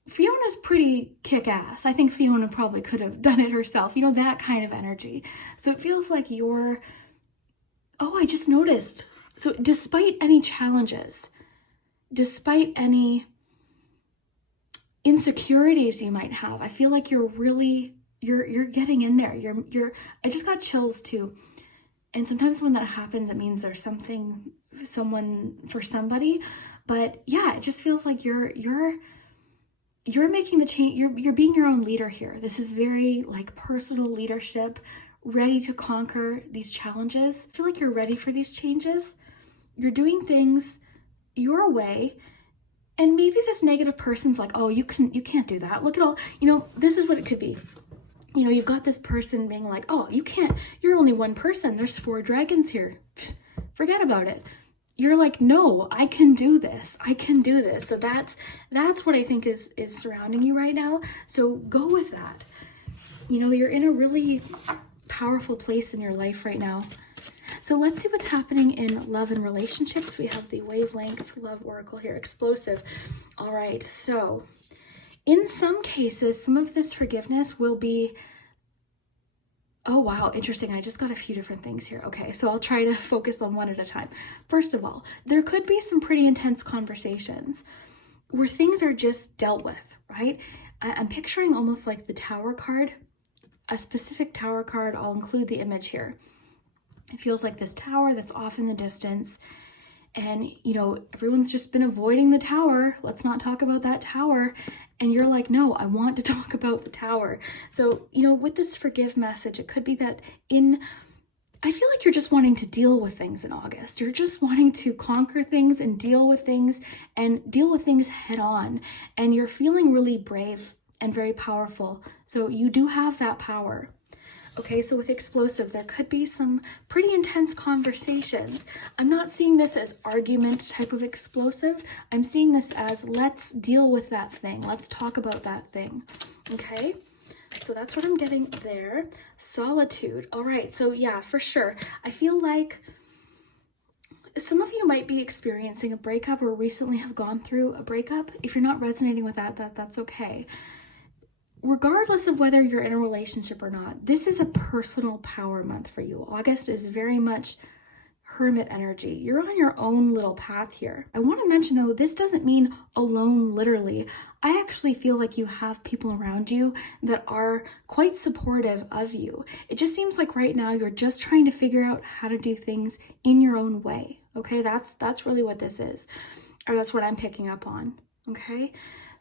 Fiona's pretty kick-ass. I think Fiona probably could have done it herself, you know, that kind of energy. So it feels like you're, oh, I just noticed. So despite any challenges, despite any insecurities you might have, I feel like you're really, you're getting in there. I just got chills too. And sometimes when that happens, it means there's someone for somebody. But yeah, it just feels like you're making the change. You're being your own leader here. This is very like personal leadership, ready to conquer these challenges. I feel like you're ready for these changes. You're doing things your way. And maybe this negative person's like, oh, you can't do that. Look at all, you know, this is what it could be. You know, you've got this person being like, oh, you can't, you're only one person. There's 4 dragons here. Forget about it. You're like, no, I can do this. I can do this. So that's what I think is surrounding you right now. So go with that. You know, you're in a really powerful place in your life right now. So let's see what's happening in love and relationships. We have the Wavelength Love Oracle here, explosive. All right, so in some cases, some of this forgiveness will be, oh wow, interesting. I just got a few different things here. Okay, so I'll try to focus on one at a time. First of all, there could be some pretty intense conversations where things are just dealt with, right? I'm picturing almost like the Tower card, a specific Tower card. I'll include the image here. It feels like this tower that's off in the distance, and you know, everyone's just been avoiding the tower. Let's not talk about that tower. And you're like, no, I want to talk about the tower. So, you know, with this forgive message, it could be that I feel like you're just wanting to deal with things in August. You're just wanting to conquer things and deal with things head on. And you're feeling really brave and very powerful. So you do have that power. Okay, so with explosive, there could be some pretty intense conversations. I'm not seeing this as argument type of explosive. I'm seeing this as let's deal with that thing. Let's talk about that thing. Okay, so that's what I'm getting there. Solitude. All right, so yeah, for sure. I feel like some of you might be experiencing a breakup or recently have gone through a breakup. If you're not resonating with that's okay. Regardless of whether you're in a relationship or not, this is a personal power month for you. August is very much hermit energy. You're on your own little path here. I want to mention though, this doesn't mean alone literally. I actually feel like you have people around you that are quite supportive of you. It just seems like right now you're just trying to figure out how to do things in your own way. Okay, that's really what this is. Or that's what I'm picking up on. Okay.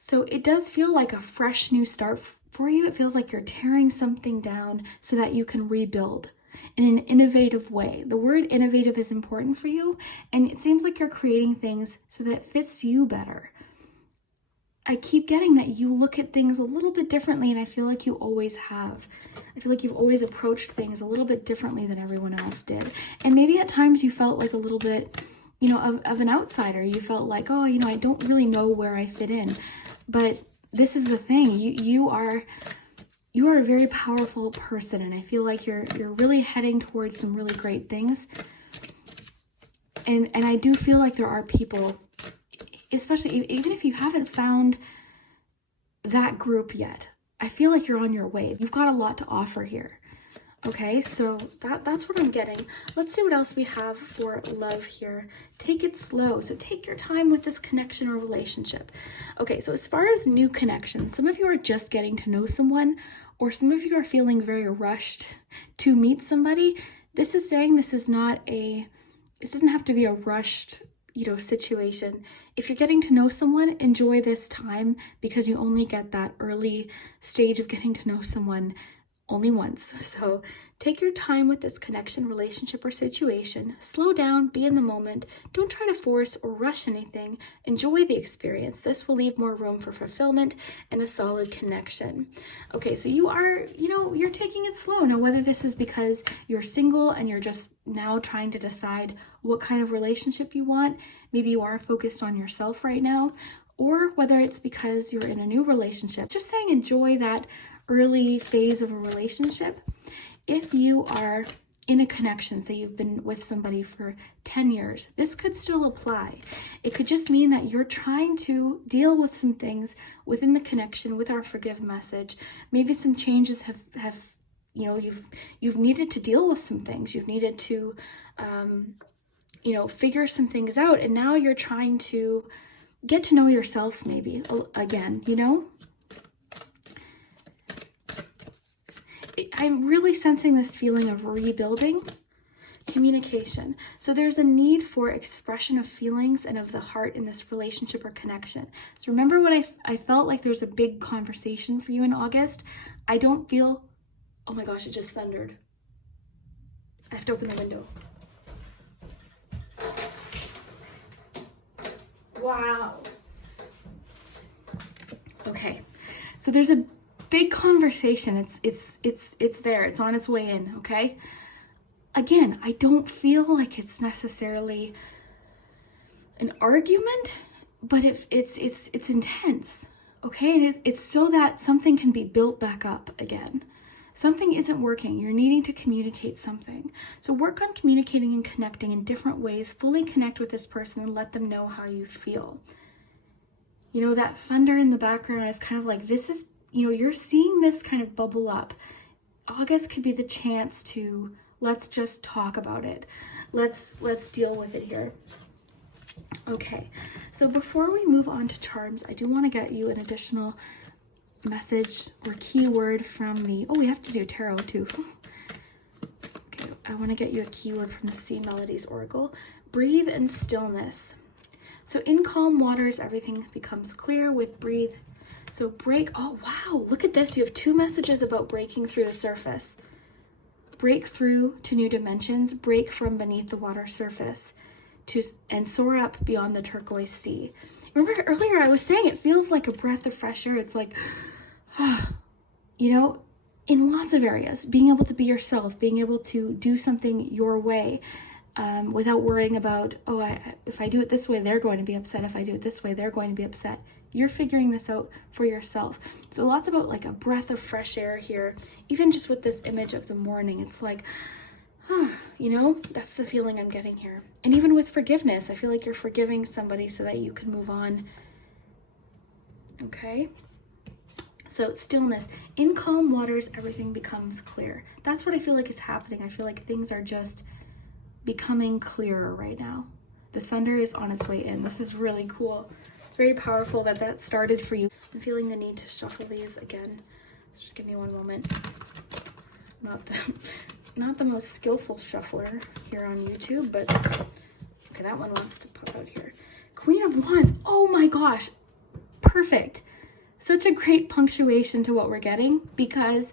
So it does feel like a fresh new start for you. It feels like you're tearing something down so that you can rebuild in an innovative way. The word innovative is important for you, and it seems like you're creating things so that it fits you better. I keep getting that you look at things a little bit differently, and I feel like you always have. I feel like you've always approached things a little bit differently than everyone else did. And maybe at times you felt like a little bit, you know, of an outsider. You felt like, oh, you know, I don't really know where I fit in. But this is the thing, you are a very powerful person, and I feel like you're really heading towards some really great things. And I do feel like there are people, especially even if you haven't found that group yet, I feel like you're on your way. You've got a lot to offer here. Okay, so that's what I'm getting. Let's see what else we have for love here. Take it slow. So take your time with this connection or relationship. Okay, so as far as new connections, some of you are just getting to know someone, or some of you are feeling very rushed to meet somebody. This is saying this doesn't have to be a rushed, you know, situation. If you're getting to know someone, enjoy this time, because you only get that early stage of getting to know someone only once. So take your time with this connection, relationship, or situation. Slow down, be in the moment. Don't try to force or rush anything. Enjoy the experience. This will leave more room for fulfillment and a solid connection. Okay, so you are, you know, you're taking it slow. Now, whether this is because you're single and you're just now trying to decide what kind of relationship you want, maybe you are focused on yourself right now, or whether it's because you're in a new relationship, just saying enjoy that early phase of a relationship. If you are in a connection, say you've been with somebody for 10 years, this could still apply. It could just mean that you're trying to deal with some things within the connection with our forgive message. Maybe some changes have you know, you've needed to deal with some things. You've needed to, you know, figure some things out. And now you're trying to get to know yourself maybe again, you know? I'm really sensing this feeling of rebuilding communication. So there's a need for expression of feelings and of the heart in this relationship or connection. So remember when I felt like there's a big conversation for you in August? I don't feel, oh my gosh, it just thundered. I have to open the window. Wow. Okay, so there's a big conversation. It's there. It's on its way in, okay? Again, I don't feel like it's necessarily an argument, but it's intense, okay? And it's so that something can be built back up again. Something isn't working. You're needing to communicate something. So work on communicating and connecting in different ways. Fully connect with this person and let them know how you feel. You know, that thunder in the background is kind of like, this is, you know, you're seeing this kind of bubble up. August could be the chance to, let's just talk about it. Let's deal with it here. Okay, so before we move on to charms, I do want to get you an additional message or keyword from the, oh, we have to do tarot too. Okay, I want to get you a keyword from the Melodies Oracle. Breathe and stillness. So in calm waters, everything becomes clear. With breathe, so break, oh wow, look at this. You have two messages about breaking through the surface. Break through to new dimensions, break from beneath the water surface and soar up beyond the turquoise sea. Remember earlier I was saying it feels like a breath of fresh air. It's like, you know, in lots of areas, being able to be yourself, being able to do something your way, without worrying about, oh, if I do it this way, they're going to be upset. If I do it this way, they're going to be upset. You're figuring this out for yourself. So lots about like a breath of fresh air here. Even just with this image of the morning, it's like, you know, that's the feeling I'm getting here. And even with forgiveness, I feel like you're forgiving somebody so that you can move on. Okay. So stillness. In calm waters, everything becomes clear. That's what I feel like is happening. I feel like things are just becoming clearer right now. The thunder is on its way in. This is really cool. Very powerful that that started for you. I'm feeling the need to shuffle these again. So just give me one moment. Not the most skillful shuffler here on YouTube, but okay, that one wants to pop out here. Queen of Wands. Oh my gosh. Perfect. Such a great punctuation to what we're getting, because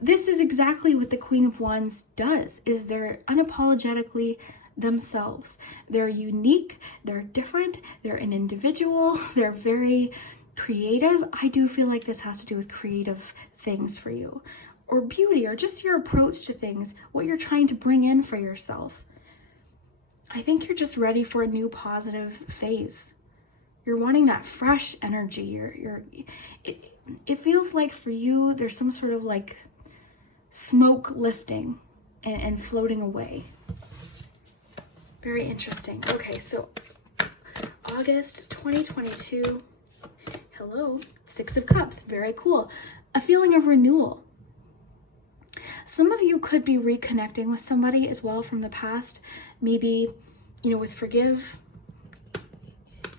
this is exactly what the Queen of Wands does, is they're unapologetically themselves. They're unique, they're different, they're an individual, they're very creative. I do feel like this has to do with creative things for you, or beauty, or just your approach to things, what you're trying to bring in for yourself. I think you're just ready for a new positive phase. You're wanting that fresh energy. It feels like for you, there's some sort of like smoke lifting and floating away. Very interesting. Okay, so August 2022. Hello, Six of Cups. Very cool. A feeling of renewal. Some of you could be reconnecting with somebody as well from the past. Maybe, you know, with forgive.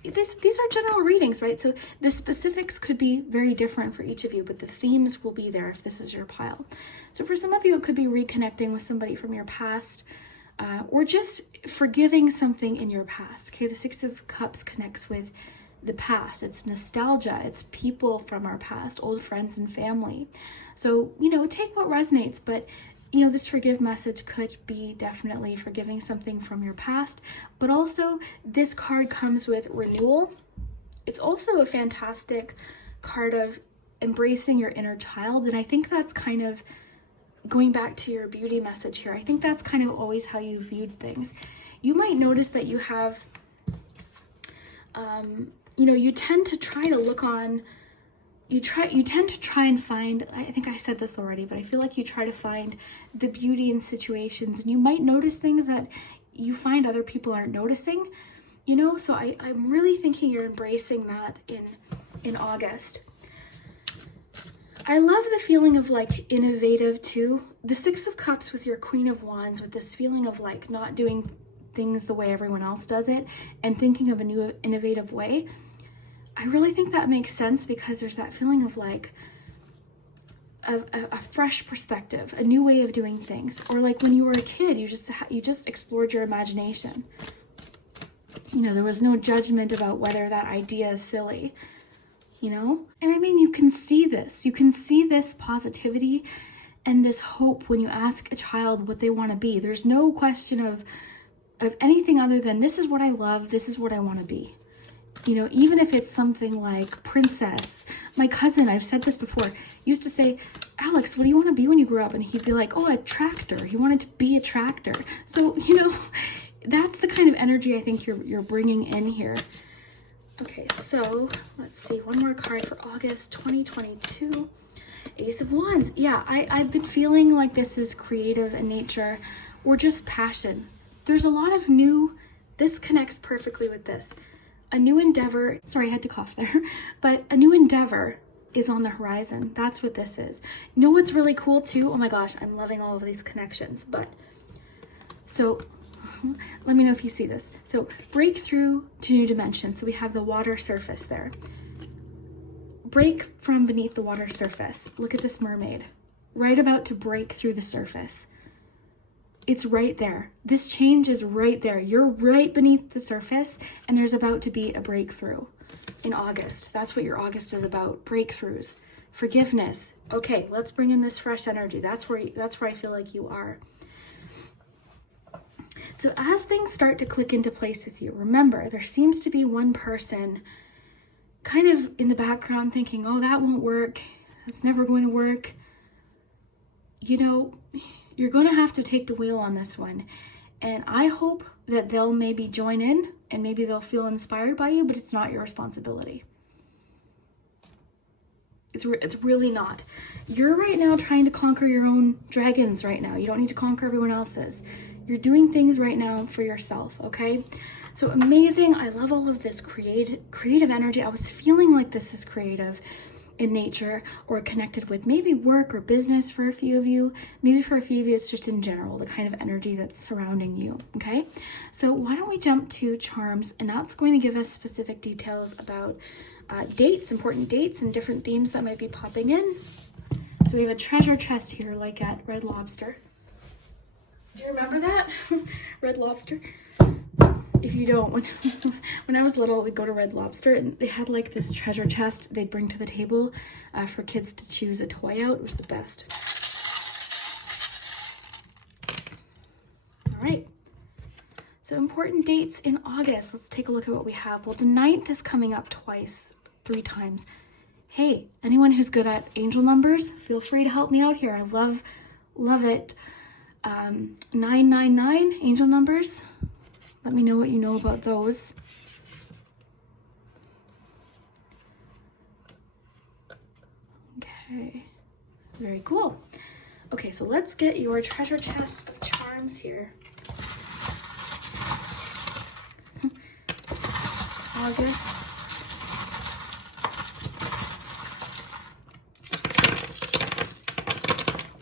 These are general readings, right? So the specifics could be very different for each of you, but the themes will be there if this is your pile. So for some of you, it could be reconnecting with somebody from your past, or just forgiving something in your past. Okay, the Six of Cups connects with the past. It's nostalgia. It's people from our past, old friends and family. So, you know, take what resonates, but you know, this forgive message could be definitely forgiving something from your past, but also this card comes with renewal. It's also a fantastic card of embracing your inner child. And I think that's kind of going back to your beauty message here. I think that's kind of always how you viewed things. You might notice that you have, you know, you tend to try to look on you tend to try and find, I think I said this already, but I feel like you try to find the beauty in situations, and you might notice things that you find other people aren't noticing, you know? So I'm really thinking you're embracing that in August. I love the feeling of like innovative too. The Six of Cups with your Queen of Wands, with this feeling of like not doing things the way everyone else does it and thinking of a new innovative way. I really think that makes sense because there's that feeling of like a fresh perspective, a new way of doing things. Or like when you were a kid, you just explored your imagination. You know, there was no judgment about whether that idea is silly, you know? And I mean, you can see this positivity and this hope when you ask a child what they want to be. There's no question of anything other than, this is what I love, this is what I want to be. You know, even if it's something like princess. My cousin, I've said this before, used to say, Alex, what do you want to be when you grow up? And he'd be like, oh, a tractor. He wanted to be a tractor. So, you know, that's the kind of energy I think you're bringing in here. Okay, so let's see, one more card for August 2022. Ace of Wands. Yeah, I've been feeling like this is creative in nature or just passion. There's a lot of new, this connects perfectly with this. A new endeavor, sorry, I had to cough there, but a new endeavor is on the horizon. That's what this is. You know what's really cool too? Oh my gosh, I'm loving all of these connections. But so let me know if you see this. So breakthrough to new dimensions. So we have the water surface there. Break from beneath the water surface. Look at this mermaid, right about to break through the surface. It's right there. This change is right there. You're right beneath the surface, and there's about to be a breakthrough in August. That's what your August is about. Breakthroughs, forgiveness. Okay, let's bring in this fresh energy. That's where I feel like you are. So as things start to click into place with you, remember, there seems to be one person kind of in the background thinking, oh, that won't work. That's never going to work. You know, you're going to have to take the wheel on this one. And I hope that they'll maybe join in and maybe they'll feel inspired by you, but it's not your responsibility. It's really not. You're right now trying to conquer your own dragons right now. You don't need to conquer everyone else's. You're doing things right now for yourself, okay? So amazing. I love all of this creative energy. I was feeling like this is creative in nature or connected with maybe work or business for a few of you. Maybe for a few of you, it's just in general, the kind of energy that's surrounding you, okay? So why don't we jump to charms, and that's going to give us specific details about dates, important dates, and different themes that might be popping in. So we have a treasure chest here, like at Red Lobster. Do you remember that? Red Lobster? If you don't, when I was little, we'd go to Red Lobster and they had like this treasure chest they'd bring to the table for kids to choose a toy out. It was the best. All right. So important dates in August. Let's take a look at what we have. Well, the 9th is coming up twice, 3 times. Hey, anyone who's good at angel numbers, feel free to help me out here. I love it. 999 angel numbers. Let me know what you know about those. Okay, very cool. Okay, so let's get your treasure chest of charms here. August.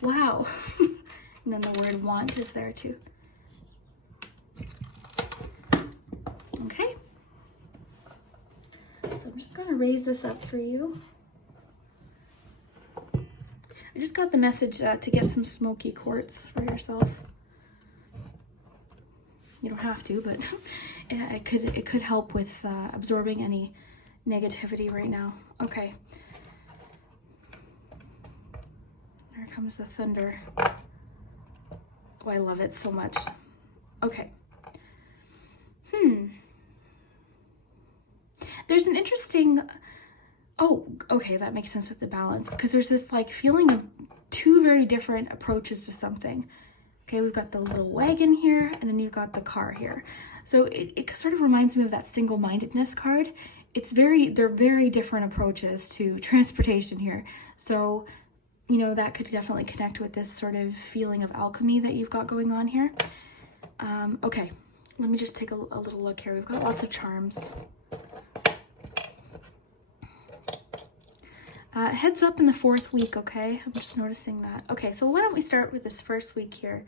Wow. And then the word want is there too. Okay. So I'm just going to raise this up for you. I just got the message to get some smoky quartz for yourself. You don't have to, but it could help with absorbing any negativity right now. Okay. There comes the thunder. Oh, I love it so much. Okay. There's an interesting, oh, okay, that makes sense with the balance, because there's this like feeling of 2 very different approaches to something. Okay, we've got the little wagon here, and then you've got the car here. So it sort of reminds me of that single-mindedness card. they're very different approaches to transportation here. So, you know, that could definitely connect with this sort of feeling of alchemy that you've got going on here. Okay, let me just take a little look here. We've got lots of charms. Heads up in the 4th week, okay? I'm just noticing that. Okay, so why don't we start with this first week here?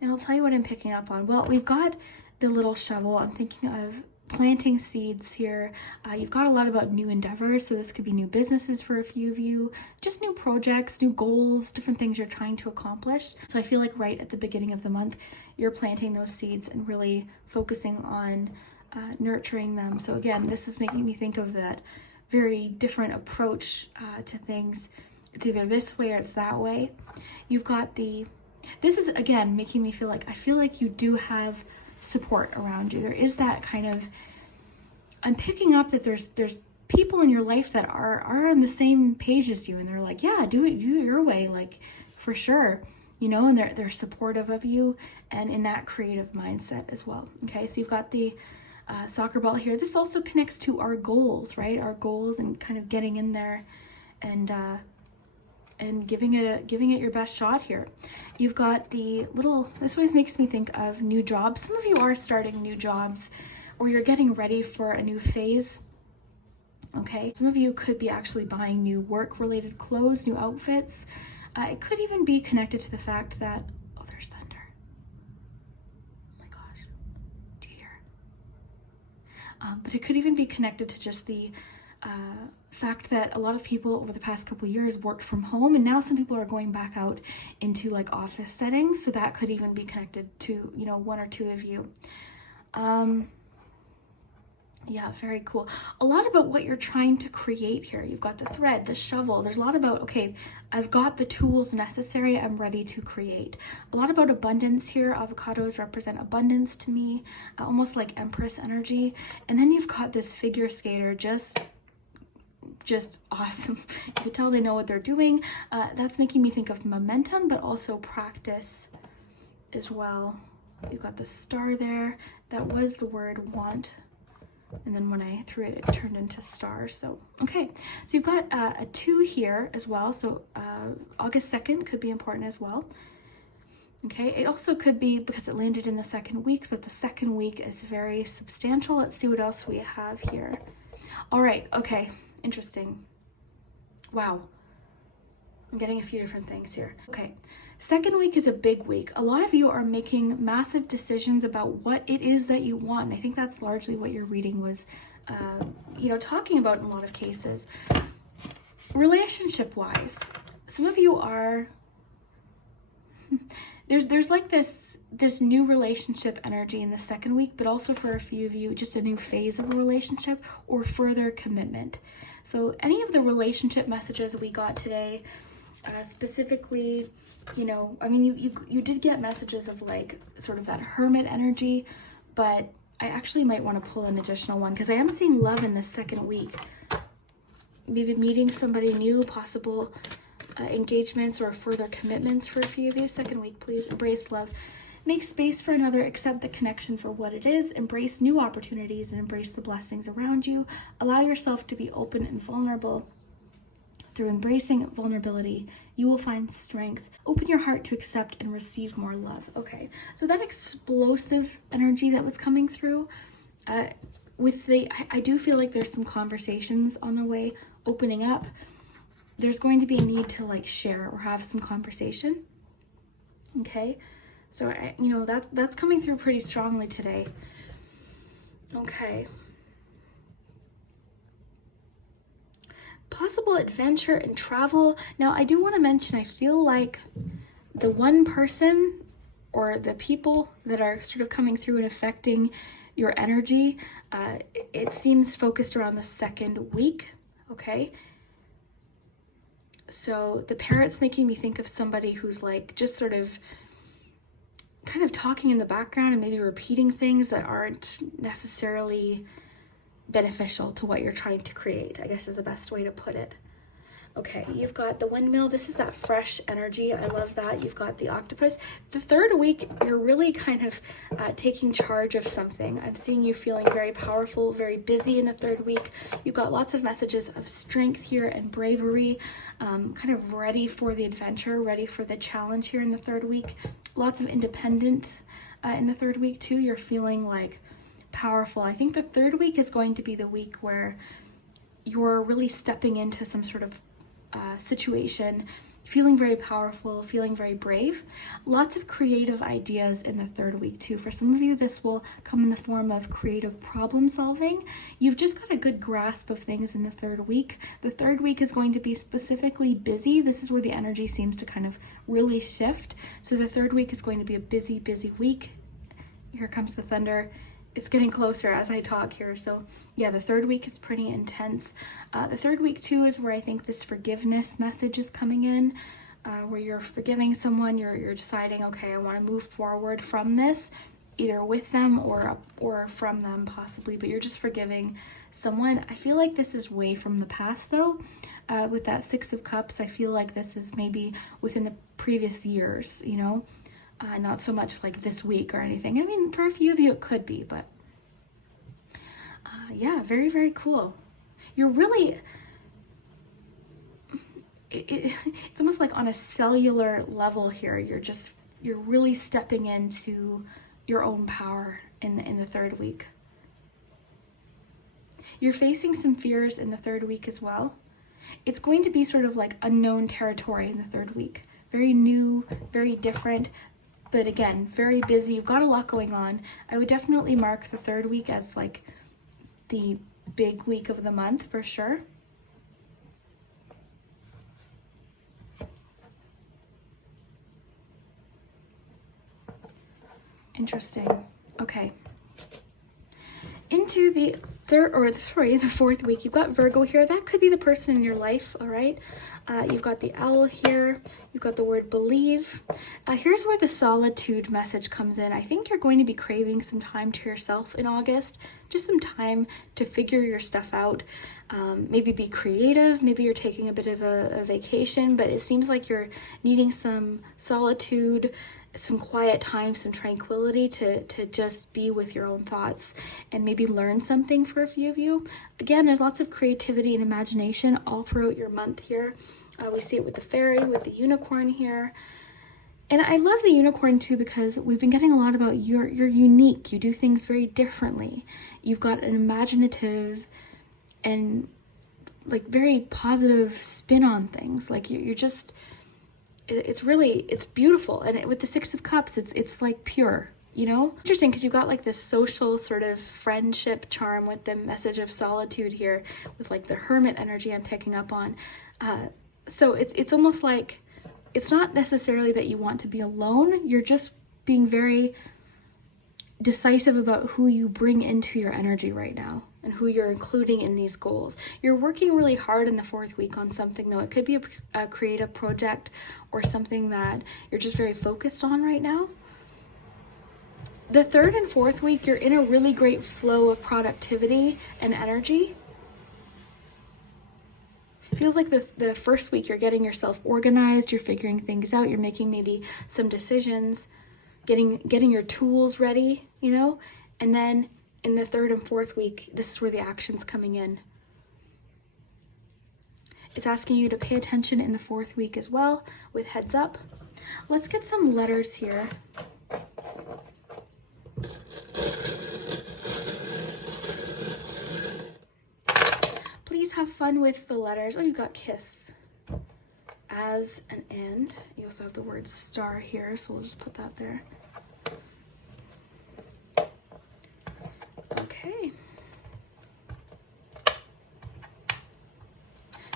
And I'll tell you what I'm picking up on. Well, we've got the little shovel. I'm thinking of planting seeds here. You've got a lot about new endeavors, so this could be new businesses for a few of you, just new projects, new goals, different things you're trying to accomplish. So I feel like right at the beginning of the month, you're planting those seeds and really focusing on nurturing them. So again, this is making me think of that very different approach to things. It's either this way or it's that way. You've got this is again making me feel like, I feel like you do have support around you. There is that kind of, I'm picking up that there's people in your life that are on the same page as you, and they're like, yeah, do it your way, like for sure, you know, and they're supportive of you and in that creative mindset as well. Okay, so you've got the soccer ball here. This also connects to our goals, right? Our goals and kind of getting in there and giving it your best shot here. You've got the little, this always makes me think of new jobs. Some of you are starting new jobs or you're getting ready for a new phase. Okay, some of you could be actually buying new work-related clothes, new outfits. It could even be connected to the fact that, oh, there's thunder. Oh my gosh, do you hear it? But it could even be connected to just the fact that a lot of people over the past couple of years worked from home, and now some people are going back out into like office settings. So that could even be connected to, you know, one or two of you. Yeah, very cool. A lot about what you're trying to create here. You've got the thread, the shovel. There's a lot about, okay, I've got the tools necessary. I'm ready to create. A lot about abundance here. Avocados represent abundance to me, almost like Empress energy. And then you've got this figure skater, just awesome. You can tell they know what they're doing. That's making me think of momentum, but also practice as well. You've got the star there. That was the word want. And then when I threw it, it turned into stars. So, okay. So you've got a 2 here as well. So August 2nd could be important as well. Okay. It also could be, because it landed in the 2nd week, that the 2nd week is very substantial. Let's see what else we have here. All right. Okay. Interesting. Wow. I'm getting a few different things here. Okay. 2nd week is a big week. A lot of you are making massive decisions about what it is that you want. And I think that's largely what your reading was, you know, talking about in a lot of cases. Relationship-wise, some of you are, there's like this new relationship energy in the 2nd week, but also for a few of you, just a new phase of a relationship or further commitment. So any of the relationship messages we got today, specifically, you know, I mean, you did get messages of like sort of that hermit energy, but I actually might want to pull an additional one because I am seeing love in the 2nd week. Maybe meeting somebody new, possible engagements or further commitments for a few of you. 2nd week, please. Embrace love. Make space for another, accept the connection for what it is, embrace new opportunities and embrace the blessings around you. Allow yourself to be open and vulnerable. Through embracing vulnerability, you will find strength. Open your heart to accept and receive more love. Okay, so that explosive energy that was coming through, I do feel like there's some conversations on the way opening up. There's going to be a need to like share or have some conversation. Okay, so you know, that's coming through pretty strongly today. Okay. Possible adventure and travel. Now, I do want to mention, I feel like the one person or the people that are sort of coming through and affecting your energy, it seems focused around the 2nd week, okay? So the parrot's making me think of somebody who's like just sort of kind of talking in the background and maybe repeating things that aren't necessarily beneficial to what you're trying to create, I guess is the best way to put it. Okay, you've got the windmill. This is that fresh energy. I love that. You've got the octopus. The third week, you're really kind of taking charge of something. I'm seeing you feeling very powerful, very busy in the third week. You've got lots of messages of strength here and bravery, kind of ready for the adventure, ready for the challenge here in the third week. Lots of independence in the third week too. You're feeling like powerful. I think the third week is going to be the week where you're really stepping into some sort of situation, feeling very powerful, feeling very brave. Lots of creative ideas in the third week too. For some of you, this will come in the form of creative problem solving. You've just got a good grasp of things in the third week. The third week is going to be specifically busy. This is where the energy seems to kind of really shift. So the third week is going to be a busy, busy week. Here comes the thunder. It's getting closer as I talk here. So yeah, the third week is pretty intense. The third week too is where I think this forgiveness message is coming in, where you're forgiving someone, you're deciding, okay, I want to move forward from this, either with them or from them possibly, but you're just forgiving someone. I feel like this is way from the past though. With that Six of Cups, I feel like this is maybe within the previous years, you know? Not so much like this week or anything. I mean, for a few of you it could be, but yeah, very, very cool. You're really, it's almost like on a cellular level here. You're really stepping into your own power in the third week. You're facing some fears in the third week as well. It's going to be sort of like unknown territory in the third week. Very new, very different. But again, very busy. You've got a lot going on. I would definitely mark the third week as like the big week of the month for sure. Interesting. Okay. Into the the fourth week, you've got Virgo here. That could be the person in your life, all right? You've got the owl here. You've got the word believe. Here's where the solitude message comes in. I think you're going to be craving some time to yourself in August, just some time to figure your stuff out. Maybe be creative. Maybe you're taking a bit of a vacation, but it seems like you're needing some solitude, some quiet time, some tranquility to just be with your own thoughts and maybe learn something for a few of you. Again, there's lots of creativity and imagination all throughout your month here. We see it with the fairy, with the unicorn here. And I love the unicorn too because we've been getting a lot about you're unique. You do things very differently. You've got an imaginative and like very positive spin on things. Like you're just, it's beautiful. And with the Six of Cups, it's like pure, you know? Interesting because you've got like this social sort of friendship charm with the message of solitude here with like the hermit energy I'm picking up on. So it's almost like, it's not necessarily that you want to be alone. You're just being very decisive about who you bring into your energy right now and who you're including in these goals. You're working really hard in the fourth week on something though. It could be a creative project or something that you're just very focused on right now. The third and fourth week, you're in a really great flow of productivity and energy. It feels like the first week you're getting yourself organized, you're figuring things out, you're making maybe some decisions, getting your tools ready, you know? And then in the third and fourth week, this is where the action's coming in. It's asking you to pay attention in the fourth week as well with heads up. Let's get some letters here. Please have fun with the letters. Oh, you've got kiss as an and. You also have the word star here, so we'll just put that there. Okay.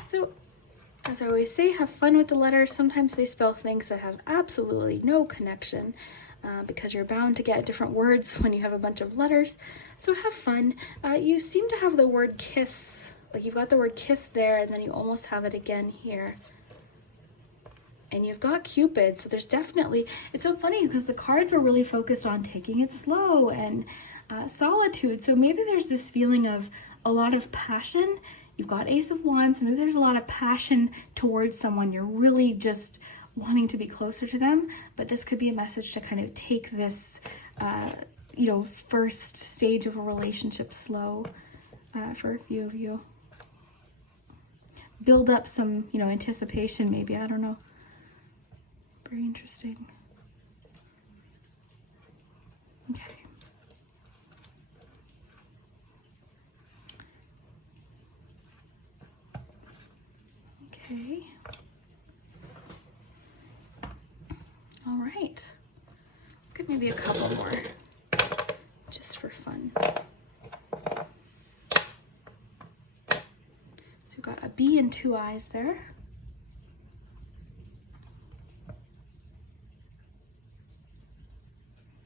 So, as I always say, have fun with the letters. Sometimes they spell things that have absolutely no connection because you're bound to get different words when you have a bunch of letters. So have fun. You seem to have the word kiss. Like you've got the word kiss there, and then you almost have it again here. And you've got Cupid, so there's definitely, it's so funny because the cards are really focused on taking it slow and solitude. So maybe there's this feeling of a lot of passion You've got Ace of Wands, so maybe there's a lot of passion towards someone. You're really just wanting to be closer to them, but this could be a message to kind of take this, you know, first stage of a relationship slow for a few of you. Build up some, you know, anticipation maybe, I don't know. Very interesting. Okay. Okay. All right. Let's get maybe a couple more, just for fun. So we've got a bee and two eyes there.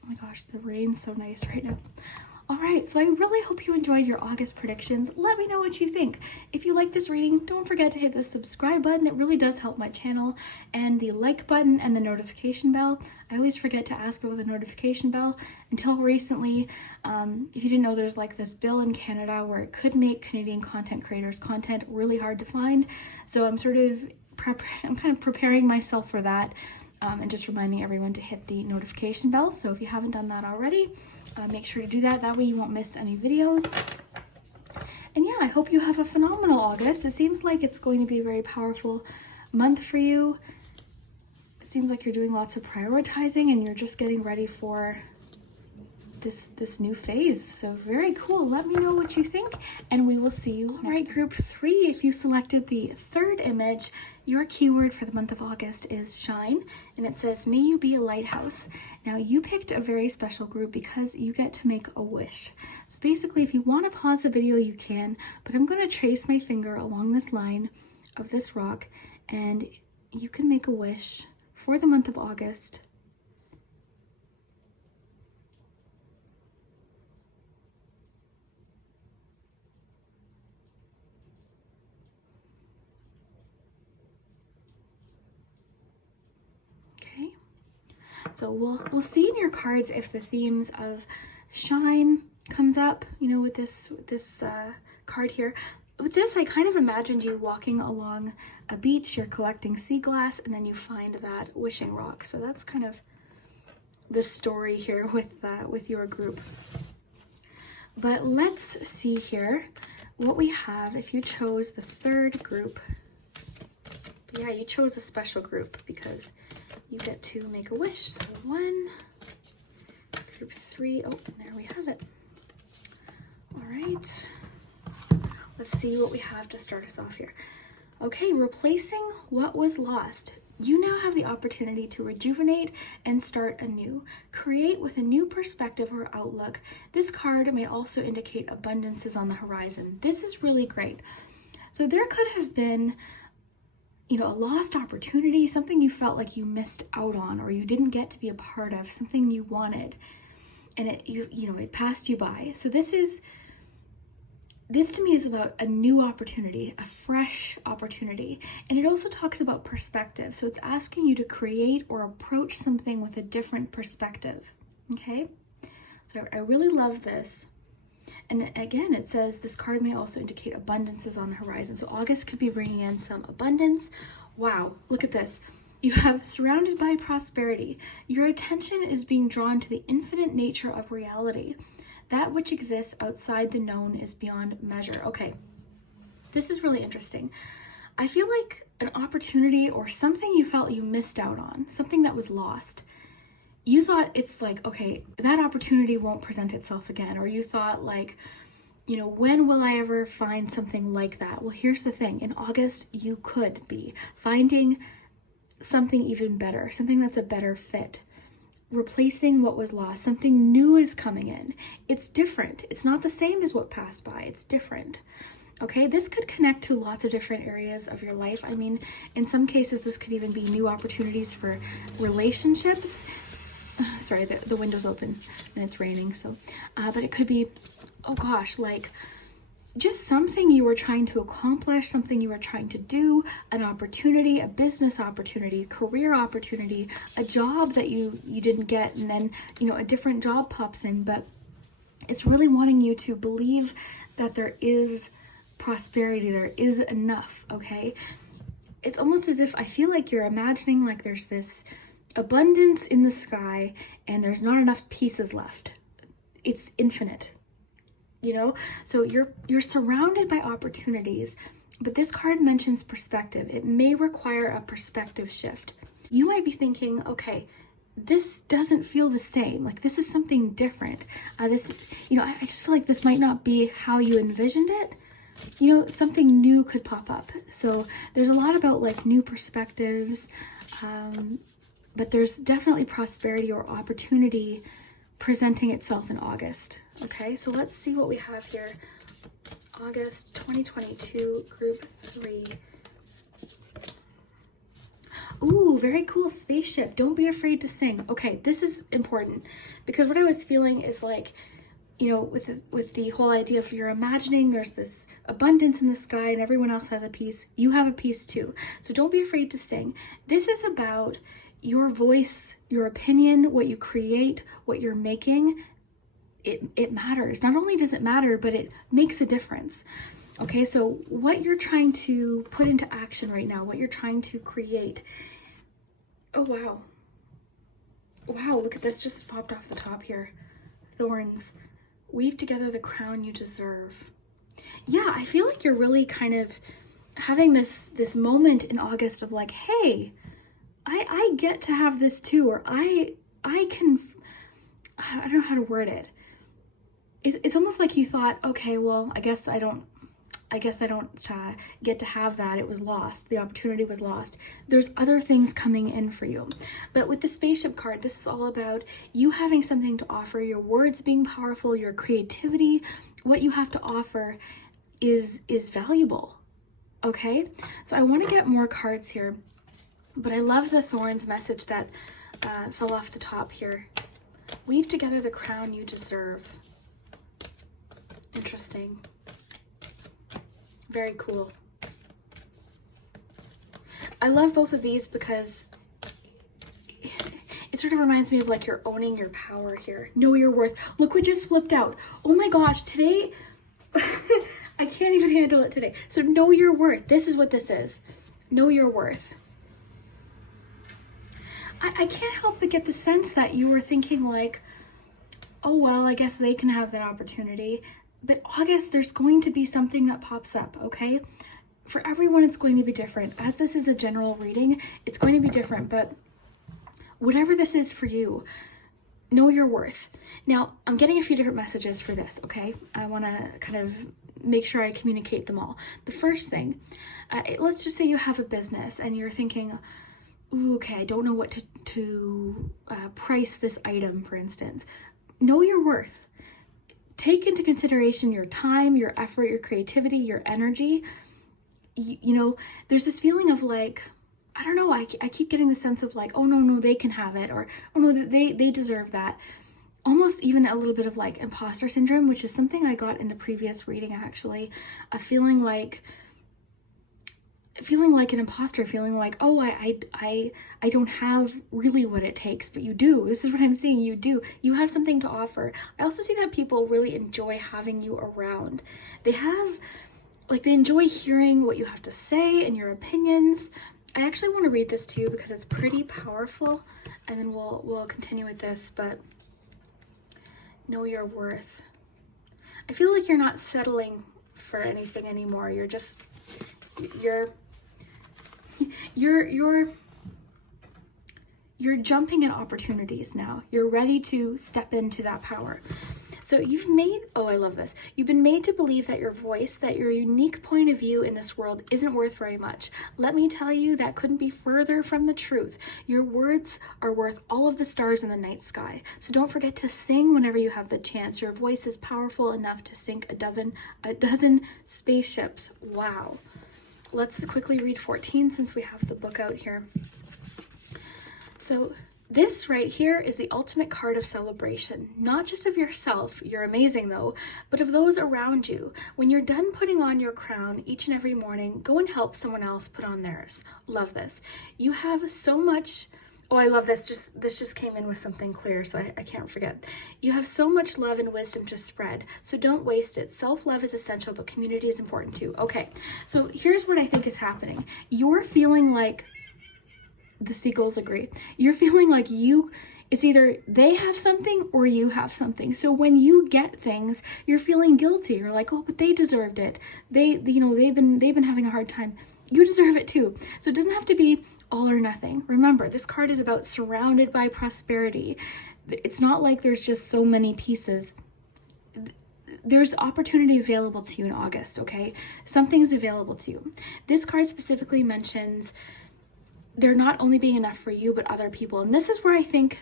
Oh my gosh, the rain's so nice right now. All right, so I really hope you enjoyed your August predictions. Let me know what you think. If you like this reading, don't forget to hit the subscribe button. It really does help my channel, and the like button and the notification bell. I always forget to ask about the notification bell. Until recently, if you didn't know, there's like this bill in Canada where it could make Canadian content creators' content really hard to find. So I'm kind of preparing myself for that. And just reminding everyone to hit the notification bell. So if you haven't done that already, make sure to do that. That way you won't miss any videos. And yeah, I hope you have a phenomenal August. It seems like it's going to be a very powerful month for you. It seems like you're doing lots of prioritizing and you're just getting ready for this new phase. So very cool. Let me know what you think, and we will see you next time. Group 3, if you selected the third image, your keyword for the month of August is shine, and it says, may you be a lighthouse. Now you picked a very special group because you get to make a wish. So basically, if you want to pause the video, you can, but I'm going to trace my finger along this line of this rock, and you can make a wish for the month of August. So we'll see in your cards if the themes of shine comes up, you know, with this card here. With this, I kind of imagined you walking along a beach, you're collecting sea glass, and then you find that wishing rock. So that's kind of the story here with your group. But let's see here what we have if you chose the third group. But yeah, you chose a special group because you get to make a wish. So 1, group 3, oh, there we have it. All right, let's see what we have to start us off here. Okay, replacing what was lost. You now have the opportunity to rejuvenate and start anew. Create with a new perspective or outlook. This card may also indicate abundance is on the horizon. This is really great. So there could have been, you know, a lost opportunity, something you felt like you missed out on or you didn't get to be a part of, something you wanted, and it passed you by. So this to me is about a new opportunity, a fresh opportunity. And it also talks about perspective. So it's asking you to create or approach something with a different perspective. Okay? So I really love this. And again, it says this card may also indicate abundance is on the horizon. So August could be bringing in some abundance. Wow, look at this. You have surrounded by prosperity. Your attention is being drawn to the infinite nature of reality. That which exists outside the known is beyond measure. Okay, this is really interesting. I feel like an opportunity or something you felt you missed out on, something that was lost. You thought it's like, okay, that opportunity won't present itself again. Or you thought like, you know, when will I ever find something like that? Well, here's the thing. In August, you could be finding something even better, something that's a better fit. Replacing what was lost. Something new is coming in. It's different. It's not the same as what passed by. It's different. Okay, this could connect to lots of different areas of your life. I mean, in some cases, this could even be new opportunities for relationships. Sorry, the window's open and it's raining. So, but it could be, oh gosh, like just something you were trying to accomplish, something you were trying to do, an opportunity, a business opportunity, career opportunity, a job that you didn't get, and then, you know, a different job pops in. But it's really wanting you to believe that there is prosperity. There is enough, okay? It's almost as if I feel like you're imagining like there's this abundance in the sky and there's not enough pieces left. It's infinite, you know? So you're surrounded by opportunities, but this card mentions perspective. It may require a perspective shift. You might be thinking, okay, this doesn't feel the same. Like this is something different. I just feel like this might not be how you envisioned it. You know, something new could pop up. So there's a lot about like new perspectives, but there's definitely prosperity or opportunity presenting itself in August. Okay, so let's see what we have here. August 2022, group 3. Ooh, very cool, spaceship. Don't be afraid to sing. Okay, this is important because what I was feeling is like, you know, with the whole idea of you're imagining there's this abundance in the sky and everyone else has a piece, you have a piece too. So don't be afraid to sing. This is about your voice, your opinion, what you create, what you're making. It matters. Not only does it matter, but it makes a difference. Okay, so what you're trying to put into action right now, what you're trying to create. Oh, wow. Wow, look at this, just popped off the top here. Thorns. Weave together the crown you deserve. Yeah, I feel like you're really kind of having this moment in August of like, hey, I get to have this too, or I don't know how to word it. It's almost like you thought, okay, well, I guess I don't get to have that. It was lost. The opportunity was lost. There's other things coming in for you. But with the spaceship card, this is all about you having something to offer, your words being powerful, your creativity, what you have to offer is valuable. Okay? So I want to get more cards here, but I love the Thorns message that fell off the top here. Weave together the crown you deserve. Interesting. Very cool. I love both of these because it sort of reminds me of like you're owning your power here. Know your worth. Look what just flipped out. Oh my gosh, today, I can't even handle it today. So know your worth. This is what this is. Know your worth. I can't help but get the sense that you were thinking like, oh, well, I guess they can have that opportunity. But August, there's going to be something that pops up, okay? For everyone, it's going to be different. As this is a general reading, it's going to be different, but whatever this is for you, know your worth. Now, I'm getting a few different messages for this, okay? I want to kind of make sure I communicate them all. The first thing, let's just say you have a business and you're thinking, ooh, okay, I don't know what to price this item, for instance. Know your worth. Take into consideration your time, your effort, your creativity, your energy. You know, there's this feeling of like, I don't know, I keep getting the sense of like, oh no, they can have it, or oh no, they deserve that. Almost even a little bit of like imposter syndrome, which is something I got in the previous reading actually. A feeling like an imposter, feeling like, oh, I don't have really what it takes, but you do. This is what I'm seeing, you do. You have something to offer. I also see that people really enjoy having you around. They enjoy hearing what you have to say and your opinions. I actually want to read this to you because it's pretty powerful, and then we'll continue with this, but know your worth. I feel like you're not settling for anything anymore. You're jumping at opportunities now. You're ready to step into that power. So I love this. You've been made to believe that your voice, that your unique point of view in this world isn't worth very much. Let me tell you, that couldn't be further from the truth. Your words are worth all of the stars in the night sky. So don't forget to sing whenever you have the chance. Your voice is powerful enough to sink a dozen spaceships. Wow. Let's quickly read 14 since we have the book out here. So this right here is the ultimate card of celebration, not just of yourself, you're amazing though, but of those around you. When you're done putting on your crown each and every morning, go and help someone else put on theirs. Love this. You have so much Oh, I love this. This just came in with something clear, so I can't forget. You have so much love and wisdom to spread, so don't waste it. Self-love is essential, but community is important too. Okay, so here's what I think is happening. You're feeling like, the seagulls agree, you're feeling like it's either they have something or you have something. So when you get things, you're feeling guilty. You're like, oh, but they deserved it. They've been having a hard time. You deserve it too. So it doesn't have to be all or nothing. Remember, this card is about surrounded by prosperity. It's not like there's just so many pieces. There's opportunity available to you in August, okay? Something's available to you. This card specifically mentions there not only being enough for you, but other people. And this is where I think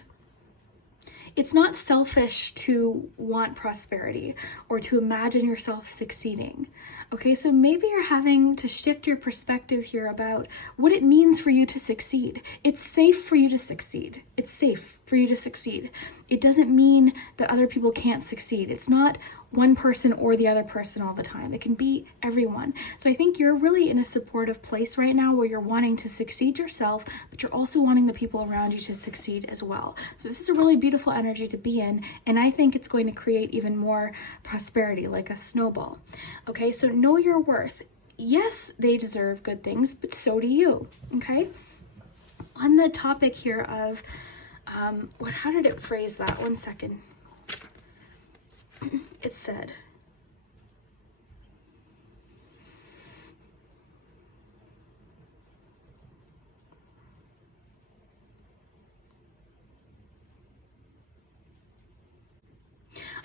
it's not selfish to want prosperity or to imagine yourself succeeding. Okay, so maybe you're having to shift your perspective here about what it means for you to succeed. It's safe for you to succeed. It's safe for you to succeed. It doesn't mean that other people can't succeed. It's not one person or the other person all the time. It can be everyone. So I think you're really in a supportive place right now where you're wanting to succeed yourself, but you're also wanting the people around you to succeed as well. So this is a really beautiful energy to be in, and I think it's going to create even more prosperity, like a snowball. Okay, so know your worth. Yes, they deserve good things, but so do you. Okay, on the topic here of how did it phrase that? One second. It said,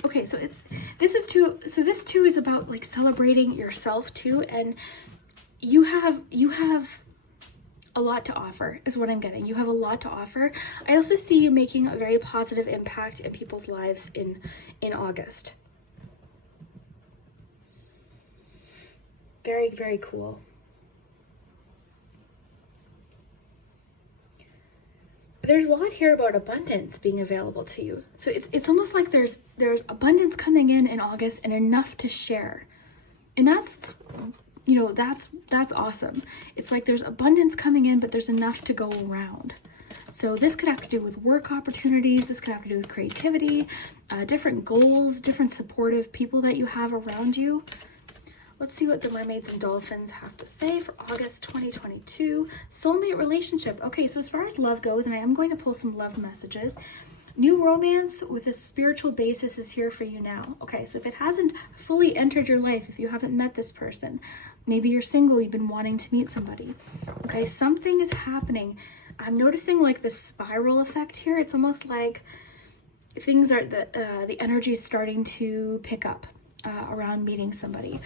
okay, so this too is about like celebrating yourself too, and you have a lot to offer is what I'm getting. You have a lot to offer. I also see you making a very positive impact in people's lives in August. Very, very cool. There's a lot here about abundance being available to you. So it's almost like there's abundance coming in August and enough to share. And that's, you know, that's awesome. It's like there's abundance coming in, but there's enough to go around. So this could have to do with work opportunities. This could have to do with creativity, different goals, different supportive people that you have around you. Let's see what the mermaids and dolphins have to say for August 2022. Soulmate relationship. Okay, so as far as love goes, and I am going to pull some love messages, new romance with a spiritual basis is here for you now. Okay, so if it hasn't fully entered your life, if you haven't met this person, maybe you're single, you've been wanting to meet somebody. Okay, something is happening. I'm noticing like the spiral effect here. It's almost like things are, the energy is starting to pick up around meeting somebody.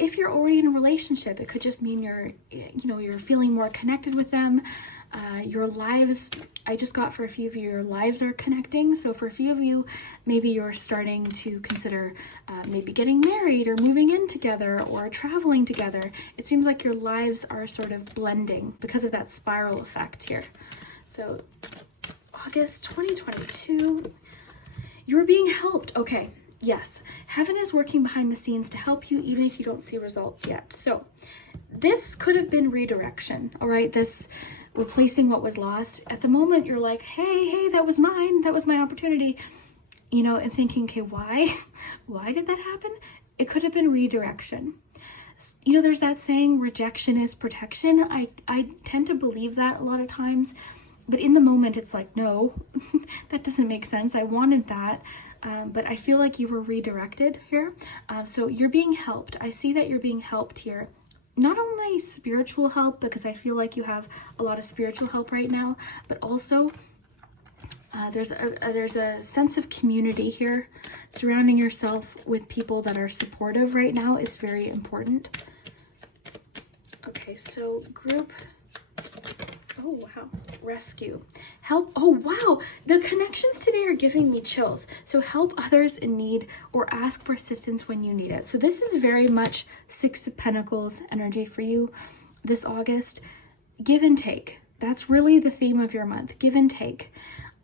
If you're already in a relationship, it could just mean you're feeling more connected with them. Your lives, I just got for a few of you, your lives are connecting. So for a few of you, maybe you're starting to consider maybe getting married or moving in together or traveling together. It seems like your lives are sort of blending because of that spiral effect here. So August 2022, you're being helped. Okay. Yes, heaven is working behind the scenes to help you even if you don't see results yet. So this could have been redirection, all right? This replacing what was lost. At the moment, you're like, hey, that was mine. That was my opportunity, you know, and thinking, okay, why? Why did that happen? It could have been redirection. You know, there's that saying, rejection is protection. I tend to believe that a lot of times, but in the moment, it's like, no, that doesn't make sense. I wanted that. But I feel like you were redirected here. So you're being helped. I see that you're being helped here. Not only spiritual help, because I feel like you have a lot of spiritual help right now, but also there's a sense of community here. Surrounding yourself with people that are supportive right now is very important. Okay, so group. Oh, wow. Rescue. Help. Oh, wow. The connections today are giving me chills. So help others in need or ask for assistance when you need it. So this is very much Six of Pentacles energy for you this August. Give and take. That's really the theme of your month. Give and take.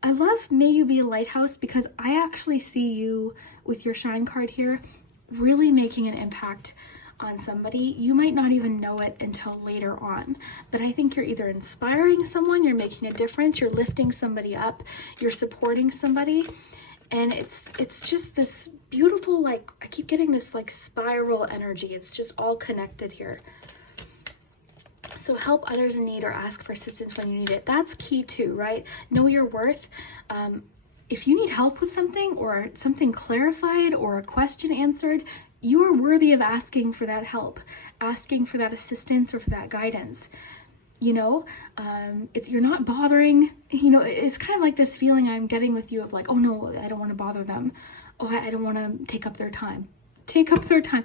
I love May You Be a Lighthouse because I actually see you with your Shine card here really making an impact on somebody. You might not even know it until later on, but I think you're either inspiring someone, you're making a difference, you're lifting somebody up, you're supporting somebody. And it's just this beautiful, like, I keep getting this like spiral energy. It's just all connected here. So help others in need or ask for assistance when you need it. That's key too, right? Know your worth. If you need help with something or something clarified or a question answered, you are worthy of asking for that help, asking for that assistance or for that guidance. You know, if you're not bothering, you know, it's kind of like this feeling I'm getting with you of like, oh no, I don't want to bother them. Oh, I don't want to take up their time. Take up their time.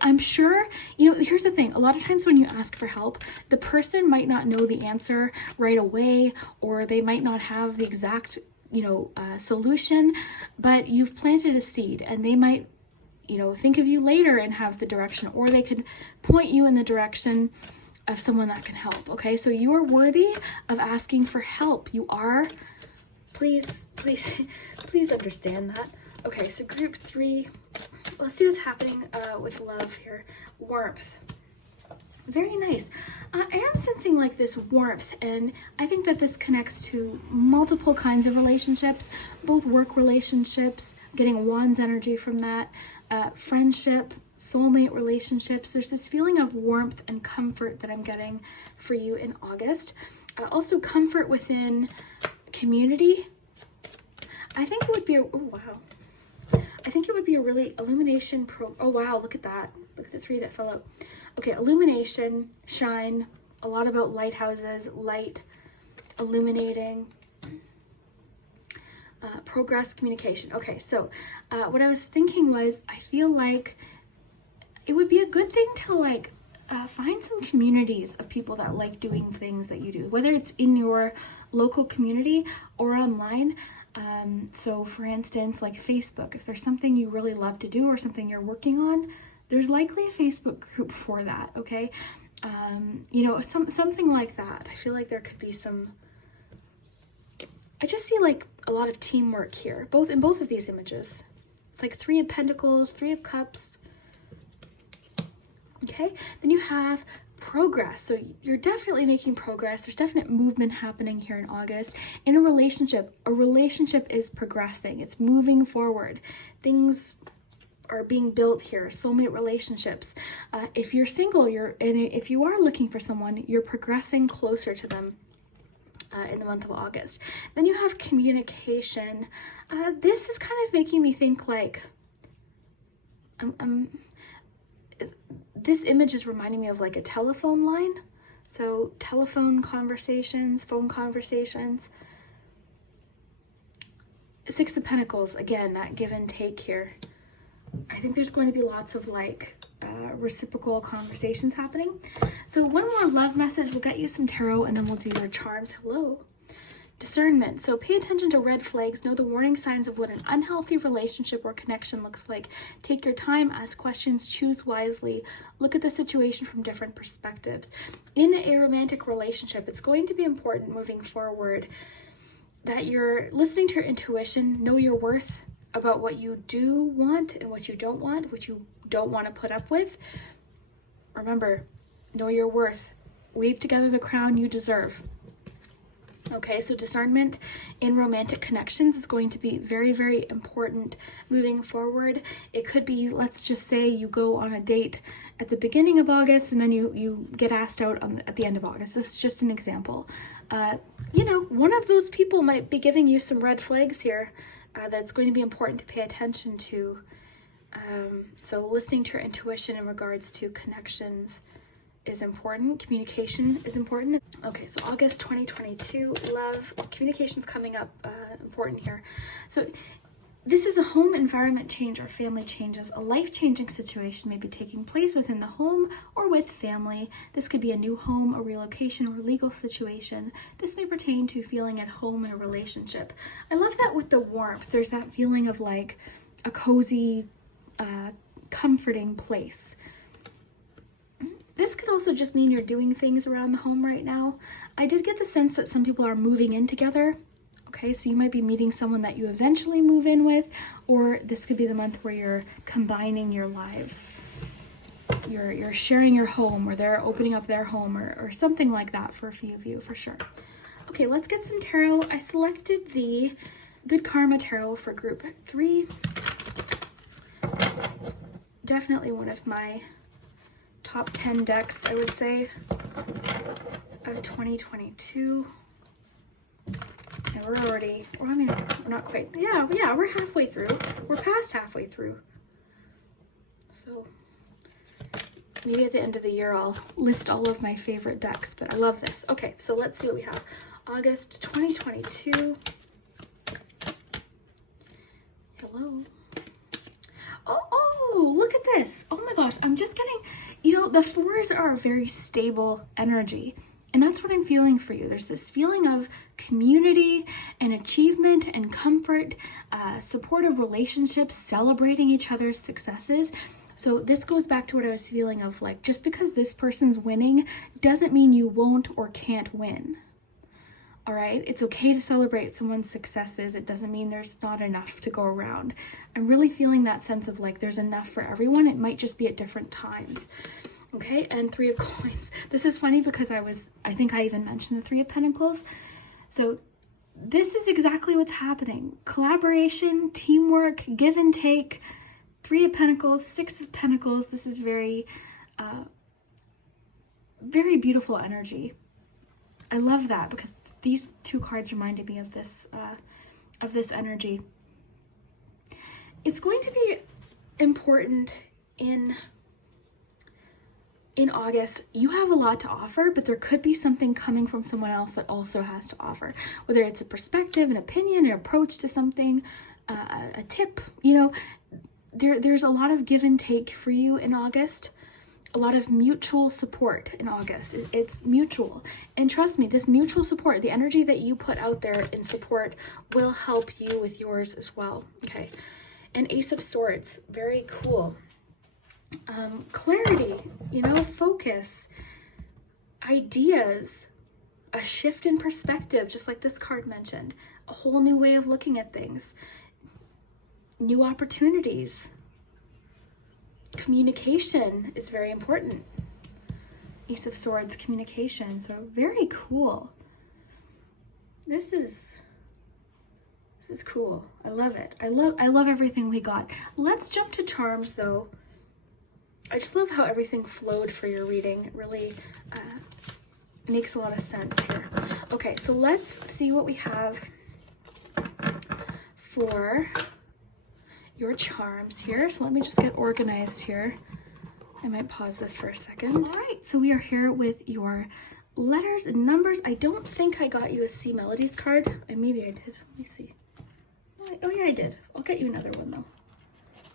I'm sure, you know, here's the thing. A lot of times when you ask for help, the person might not know the answer right away, or they might not have the exact, you know, solution, but you've planted a seed and they might, you know, think of you later and have the direction, or they could point you in the direction of someone that can help. Okay, so you are worthy of asking for help. You are. Please understand that. Okay, so group 3, let's see what's happening with love here. Warmth. Very nice. I am sensing like this warmth, and I think that this connects to multiple kinds of relationships, both work relationships, getting Wands energy from that, friendship, soulmate relationships. There's this feeling of warmth and comfort that I'm getting for you in August. Also comfort within community. I think it would be I think it would be a really illumination oh wow, look at that. Look at the 3 that fell out. Okay, illumination, shine, a lot about lighthouses, light, illuminating, progress, communication. Okay, so what I was thinking was, I feel like it would be a good thing to like find some communities of people that like doing things that you do, whether it's in your local community or online. So for instance, like Facebook, if there's something you really love to do or something you're working on, there's likely a Facebook group for that, okay? You know, something like that. I feel like there could be some, I just see like a lot of teamwork here, in both of these images. It's like 3 of Pentacles, 3 of Cups. Okay, then you have progress. So you're definitely making progress. There's definite movement happening here in August. In a relationship is progressing. It's moving forward. Things are being built here. Soulmate relationships. If you're single, if you are looking for someone, you're progressing closer to them in the month of August. Then you have communication. This is kind of making me think like, this image is reminding me of like a telephone line. So telephone conversations, phone conversations. 6 of Pentacles, again, that give and take here. I think there's going to be lots of like reciprocal conversations happening. So one more love message. We'll get you some tarot and then we'll do your charms. Hello. Discernment. So pay attention to red flags. Know the warning signs of what an unhealthy relationship or connection looks like. Take your time, ask questions, choose wisely. Look at the situation from different perspectives. In a romantic relationship, it's going to be important moving forward that you're listening to your intuition, know your worth about what you do want and what you don't want, what you don't want to put up with. Remember, know your worth. Weave together the crown you deserve. Okay, so discernment in romantic connections is going to be very, very important moving forward. It could be, let's just say you go on a date at the beginning of August and then you get asked out at the end of August. This is just an example. You know, one of those people might be giving you some red flags here that's going to be important to pay attention to. So listening to your intuition in regards to connections is important. Communication is important. Okay, so August 2022, love, communication's coming up, important here. So this is a home environment change or family changes. A life-changing situation may be taking place within the home or with family. This could be a new home, a relocation, or legal situation. This may pertain to feeling at home in a relationship. I love that with the warmth. There's that feeling of like a cozy, comforting place. This could also just mean you're doing things around the home right now. I did get the sense that some people are moving in together. Okay, so you might be meeting someone that you eventually move in with, or this could be the month where you're combining your lives. you're sharing your home, or they're opening up their home, or something like that for a few of you, for sure. Okay, let's get some tarot. I selected the Good Karma Tarot for group 3. Definitely one of my top 10 decks, I would say, of 2022. And we're not quite, yeah, we're halfway through. We're past halfway through. So maybe at the end of the year I'll list all of my favorite decks, but I love this. Okay, so let's see what we have. August 2022. Hello. Oh, look at this. Oh my gosh, I'm just getting, the 4s are a very stable energy. And that's what I'm feeling for you. There's this feeling of community and achievement and comfort, supportive relationships, celebrating each other's successes. So this goes back to what I was feeling of, like, just because this person's winning doesn't mean you won't or can't win. All right, it's okay to celebrate someone's successes. It doesn't mean there's not enough to go around. I'm really feeling that sense of like there's enough for everyone. It might just be at different times. Okay, and 3 of Coins. This is funny because I think I even mentioned the 3 of Pentacles. So this is exactly what's happening. Collaboration, teamwork, give and take. 3 of Pentacles, 6 of Pentacles. This is very, very beautiful energy. I love that because these 2 cards reminded me of this energy. It's going to be important in August. You have a lot to offer, but there could be something coming from someone else that also has to offer, whether it's a perspective, an opinion, an approach to something, a tip. There's a lot of give and take for you in August. A lot of mutual support in August. It's mutual. And trust me, this mutual support, the energy that you put out there in support will help you with yours as well. Okay. And Ace of Swords, very cool. Clarity, focus, ideas, a shift in perspective, just like this card mentioned, a whole new way of looking at things, new opportunities. Communication is very important. Ace of Swords, communication. So very cool. This is cool. I love it. I love everything we got. Let's jump to charms though. I just love how everything flowed for your reading. It really makes a lot of sense here. Okay, so let's see what we have for your charms here. So let me just get organized here. I might pause this for a second. All right, so we are here with your letters and numbers. I don't think I got you a C Melodies card. Maybe I did. Let me see. Oh yeah, I did. I'll get you another one though.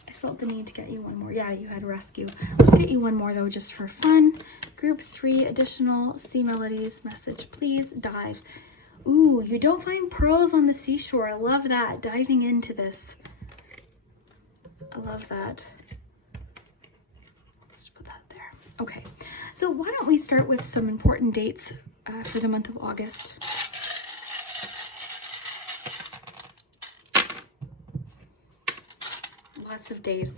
I felt the need to get you one more. Yeah, you had Rescue. Let's get you one more though, just for fun. Group 3, additional C Melodies message, please. Dive. Ooh, you don't find pearls on the seashore. I love that. Diving into this. I love that. Let's put that there. Okay, so why don't we start with some important dates for the month of August. Lots of days.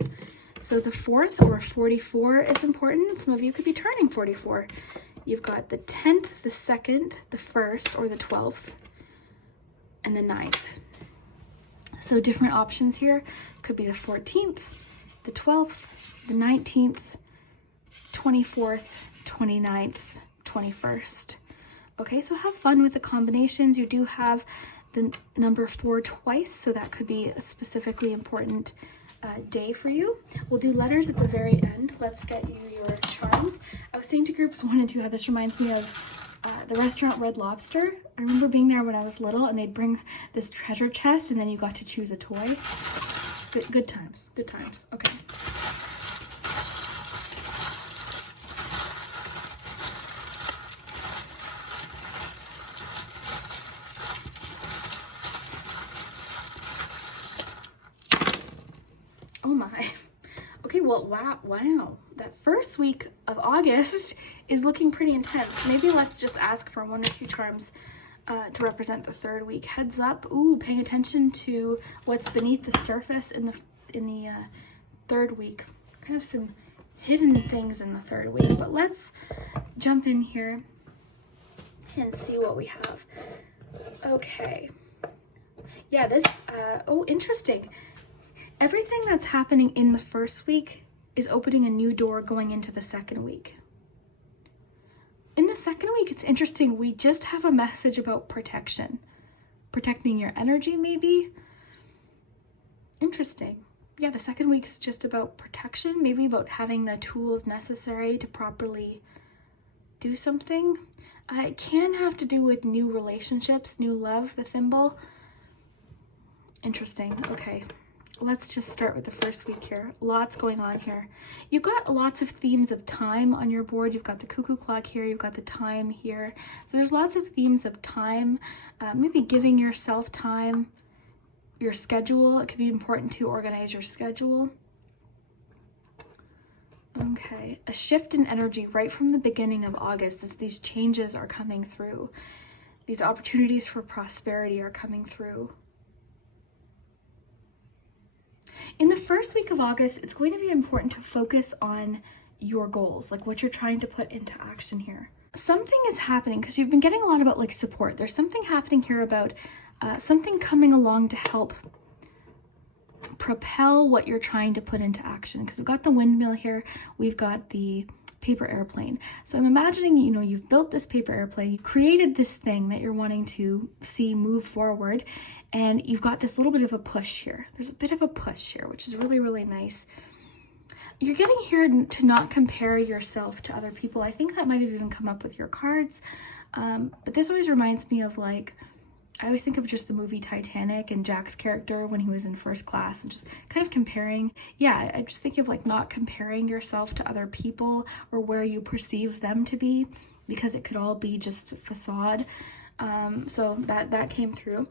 So the 4th, or 44, is important. Some of you could be turning 44. You've got the 10th, the 2nd, the 1st, or the 12th, and the 9th. So different options here. Could be the 14th, the 12th, the 19th, 24th, 29th, 21st. Okay, so have fun with the combinations. You do have the number 4 twice, so that could be a specifically important day for you. We'll do letters at the very end. Let's get you your charms. I was saying to groups 1 and 2 how this reminds me of the restaurant Red Lobster. I remember being there when I was little, and they'd bring this treasure chest, and then you got to choose a toy. Good times. Good times. Okay. Oh my. Okay, well, wow. That first week of August is looking pretty intense. Maybe let's just ask for 1 or 2 charms to represent the 3rd week. Heads up. Ooh, paying attention to what's beneath the surface in the 3rd week. Kind of some hidden things in the third week, but let's jump in here and see what we have. Okay. Yeah, this, oh, interesting. Everything that's happening in the first week is opening a new door going into the second week. In the second week, it's interesting. We just have a message about protection. Protecting your energy, maybe. Interesting. Yeah, the second week is just about protection, maybe about having the tools necessary to properly do something. It can have to do with new relationships, new love, the thimble. Interesting. Okay, let's just start with the first week here. Lots going on here. You've got lots of themes of time on your board. You've got the cuckoo clock here. You've got the time here. So there's lots of themes of time. Maybe giving yourself time, your schedule. It could be important to organize your schedule. Okay, a shift in energy right from the beginning of August as these changes are coming through. These opportunities for prosperity are coming through. In the first week of August, it's going to be important to focus on your goals, like what you're trying to put into action here. Something is happening because you've been getting a lot about like support. There's something happening here about something coming along to help propel what you're trying to put into action, because we've got the windmill here, we've got the paper airplane. So I'm imagining, you know, you've built this paper airplane, you've created this thing that you're wanting to see move forward, and you've got this little bit of a push here. There's a bit of a push here, which is really, really nice. You're getting here to not compare yourself to other people. I think that might have even come up with your cards. But this always reminds me of, like, I always think of just the movie Titanic and Jack's character when he was in first class and just kind of comparing. Yeah, I just think of like not comparing yourself to other people or where you perceive them to be, because it could all be just a facade. So that came through.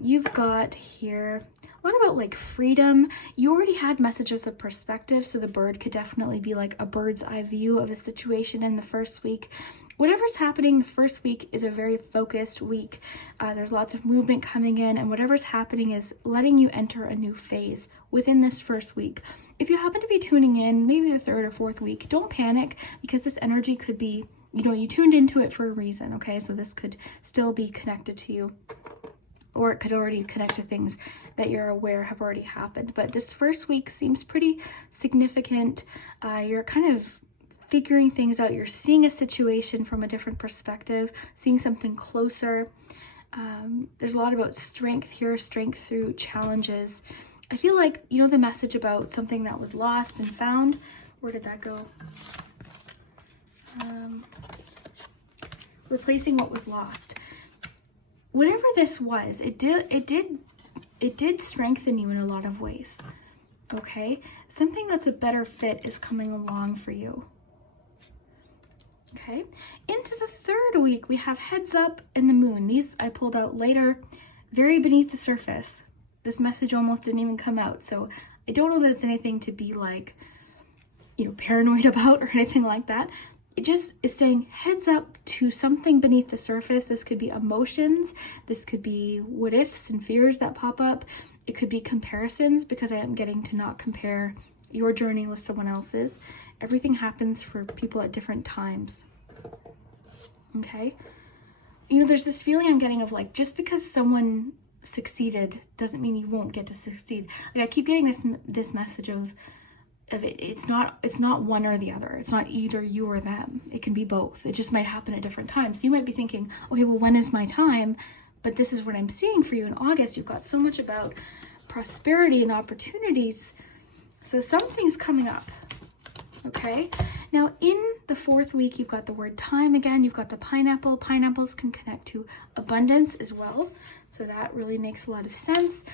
You've got here a lot about like freedom. You already had messages of perspective, so the bird could definitely be like a bird's eye view of a situation in the first week. Whatever's happening the first week is a very focused week. There's lots of movement coming in, and whatever's happening is letting you enter a new phase within this first week. If you happen to be tuning in, maybe the third or fourth week, don't panic, because this energy could be, you know, you tuned into it for a reason, okay? So this could still be connected to you, or it could already connect to things that you're aware have already happened. But this first week seems pretty significant. You're kind of figuring things out. You're seeing a situation from a different perspective, seeing something closer. There's a lot about strength here, strength through challenges. I feel like, you know, the message about something that was lost and found. Where did that go? Replacing what was lost. Whatever this was, it did strengthen you in a lot of ways. Okay? Something that's a better fit is coming along for you. Okay, into the third week, we have Heads Up and the Moon. These I pulled out later, very beneath the surface. This message almost didn't even come out, so I don't know that it's anything to be like, you know, paranoid about or anything like that. It just is saying heads up to something beneath the surface. This could be emotions. This could be what ifs and fears that pop up. It could be comparisons, because I am getting to not compare your journey with someone else's. Everything happens for people at different times. Okay? You know, there's this feeling I'm getting of like, just because someone succeeded doesn't mean you won't get to succeed. Like, I keep getting this message of it. It's not one or the other. It's not either you or them. It can be both. It just might happen at different times. So you might be thinking, okay, well, when is my time? But this is what I'm seeing for you in August. You've got so much about prosperity and opportunities. So something's coming up. Okay, now in the fourth week, you've got the word time again. You've got the pineapple. Pineapples can connect to abundance as well, so that really makes a lot of sense.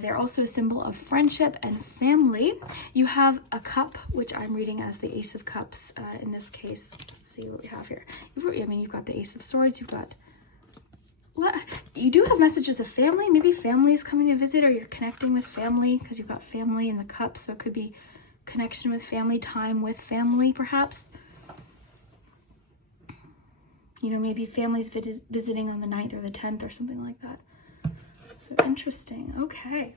They're also a symbol of friendship and family. You have a cup, which I'm reading as the Ace of Cups in this case. Let's see what we have here. You've got the Ace of Swords. You do have messages of family. Maybe family is coming to visit, or you're connecting with family, because you've got family in the cup, so it could be connection with family, time with family, perhaps. You know, maybe family's visiting on the 9th or the 10th or something like that. So interesting. Okay.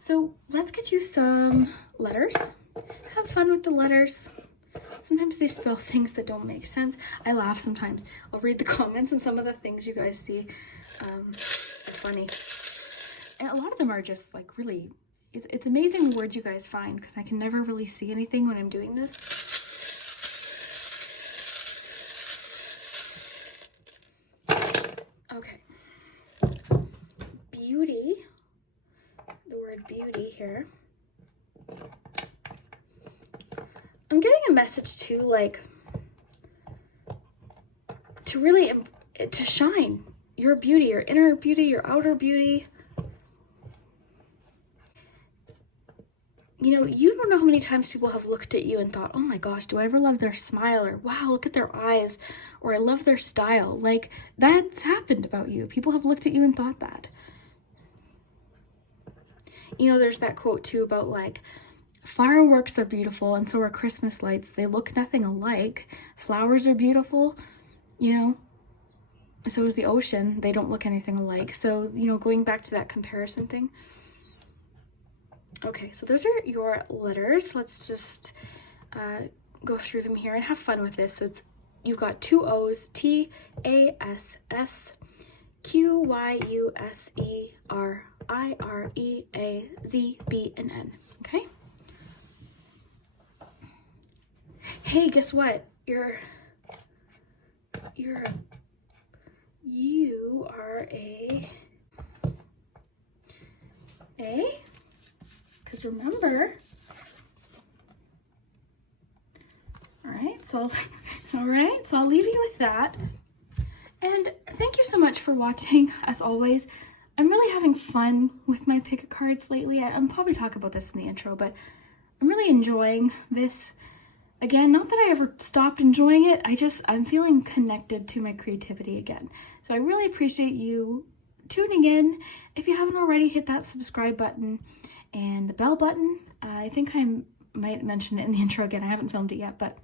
So let's get you some letters. Have fun with the letters. Sometimes they spell things that don't make sense. I laugh sometimes. I'll read the comments and some of the things you guys see are funny. And a lot of them are just like really, it's amazing the words you guys find, because I can never really see anything when I'm doing this. Okay. Beauty. The word beauty here. I'm getting a message too, like, to really, to shine your beauty, your inner beauty, your outer beauty. You know, you don't know how many times people have looked at you and thought, oh my gosh, do I ever love their smile? Or wow, look at their eyes. Or I love their style. Like, that's happened about you. People have looked at you and thought that. You know, there's that quote too about like, fireworks are beautiful and so are Christmas lights. They look nothing alike. Flowers are beautiful, you know. So is the ocean. They don't look anything alike. So, you know, going back to that comparison thing. Okay, so those are your letters. Let's just go through them here and have fun with this. So it's, you've got 2 O's, T, A, S, S, Q, Y, U, S, E, R, I, R, E, A, Z, B, and N. Okay? Hey, guess what? You are a, because remember, all right, so I'll leave you with that. And thank you so much for watching, as always. I'm really having fun with my pick of cards lately. I'll probably talk about this in the intro, but I'm really enjoying this. Again, not that I ever stopped enjoying it, I'm feeling connected to my creativity again. So I really appreciate you tuning in. If you haven't already, hit that subscribe button and the bell button. I think I might mention it in the intro again. I haven't filmed it yet, but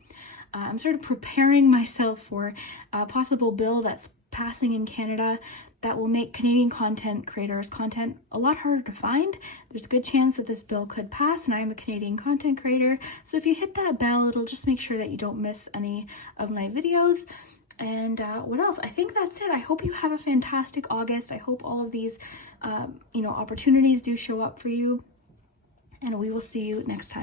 I'm sort of preparing myself for a possible bill that's passing in Canada that will make Canadian content creators' content a lot harder to find. There's a good chance that this bill could pass, and I am a Canadian content creator. So if you hit that bell, it'll just make sure that you don't miss any of my videos. And what else? I think that's it. I hope you have a fantastic August. I hope all of these, opportunities do show up for you. And we will see you next time.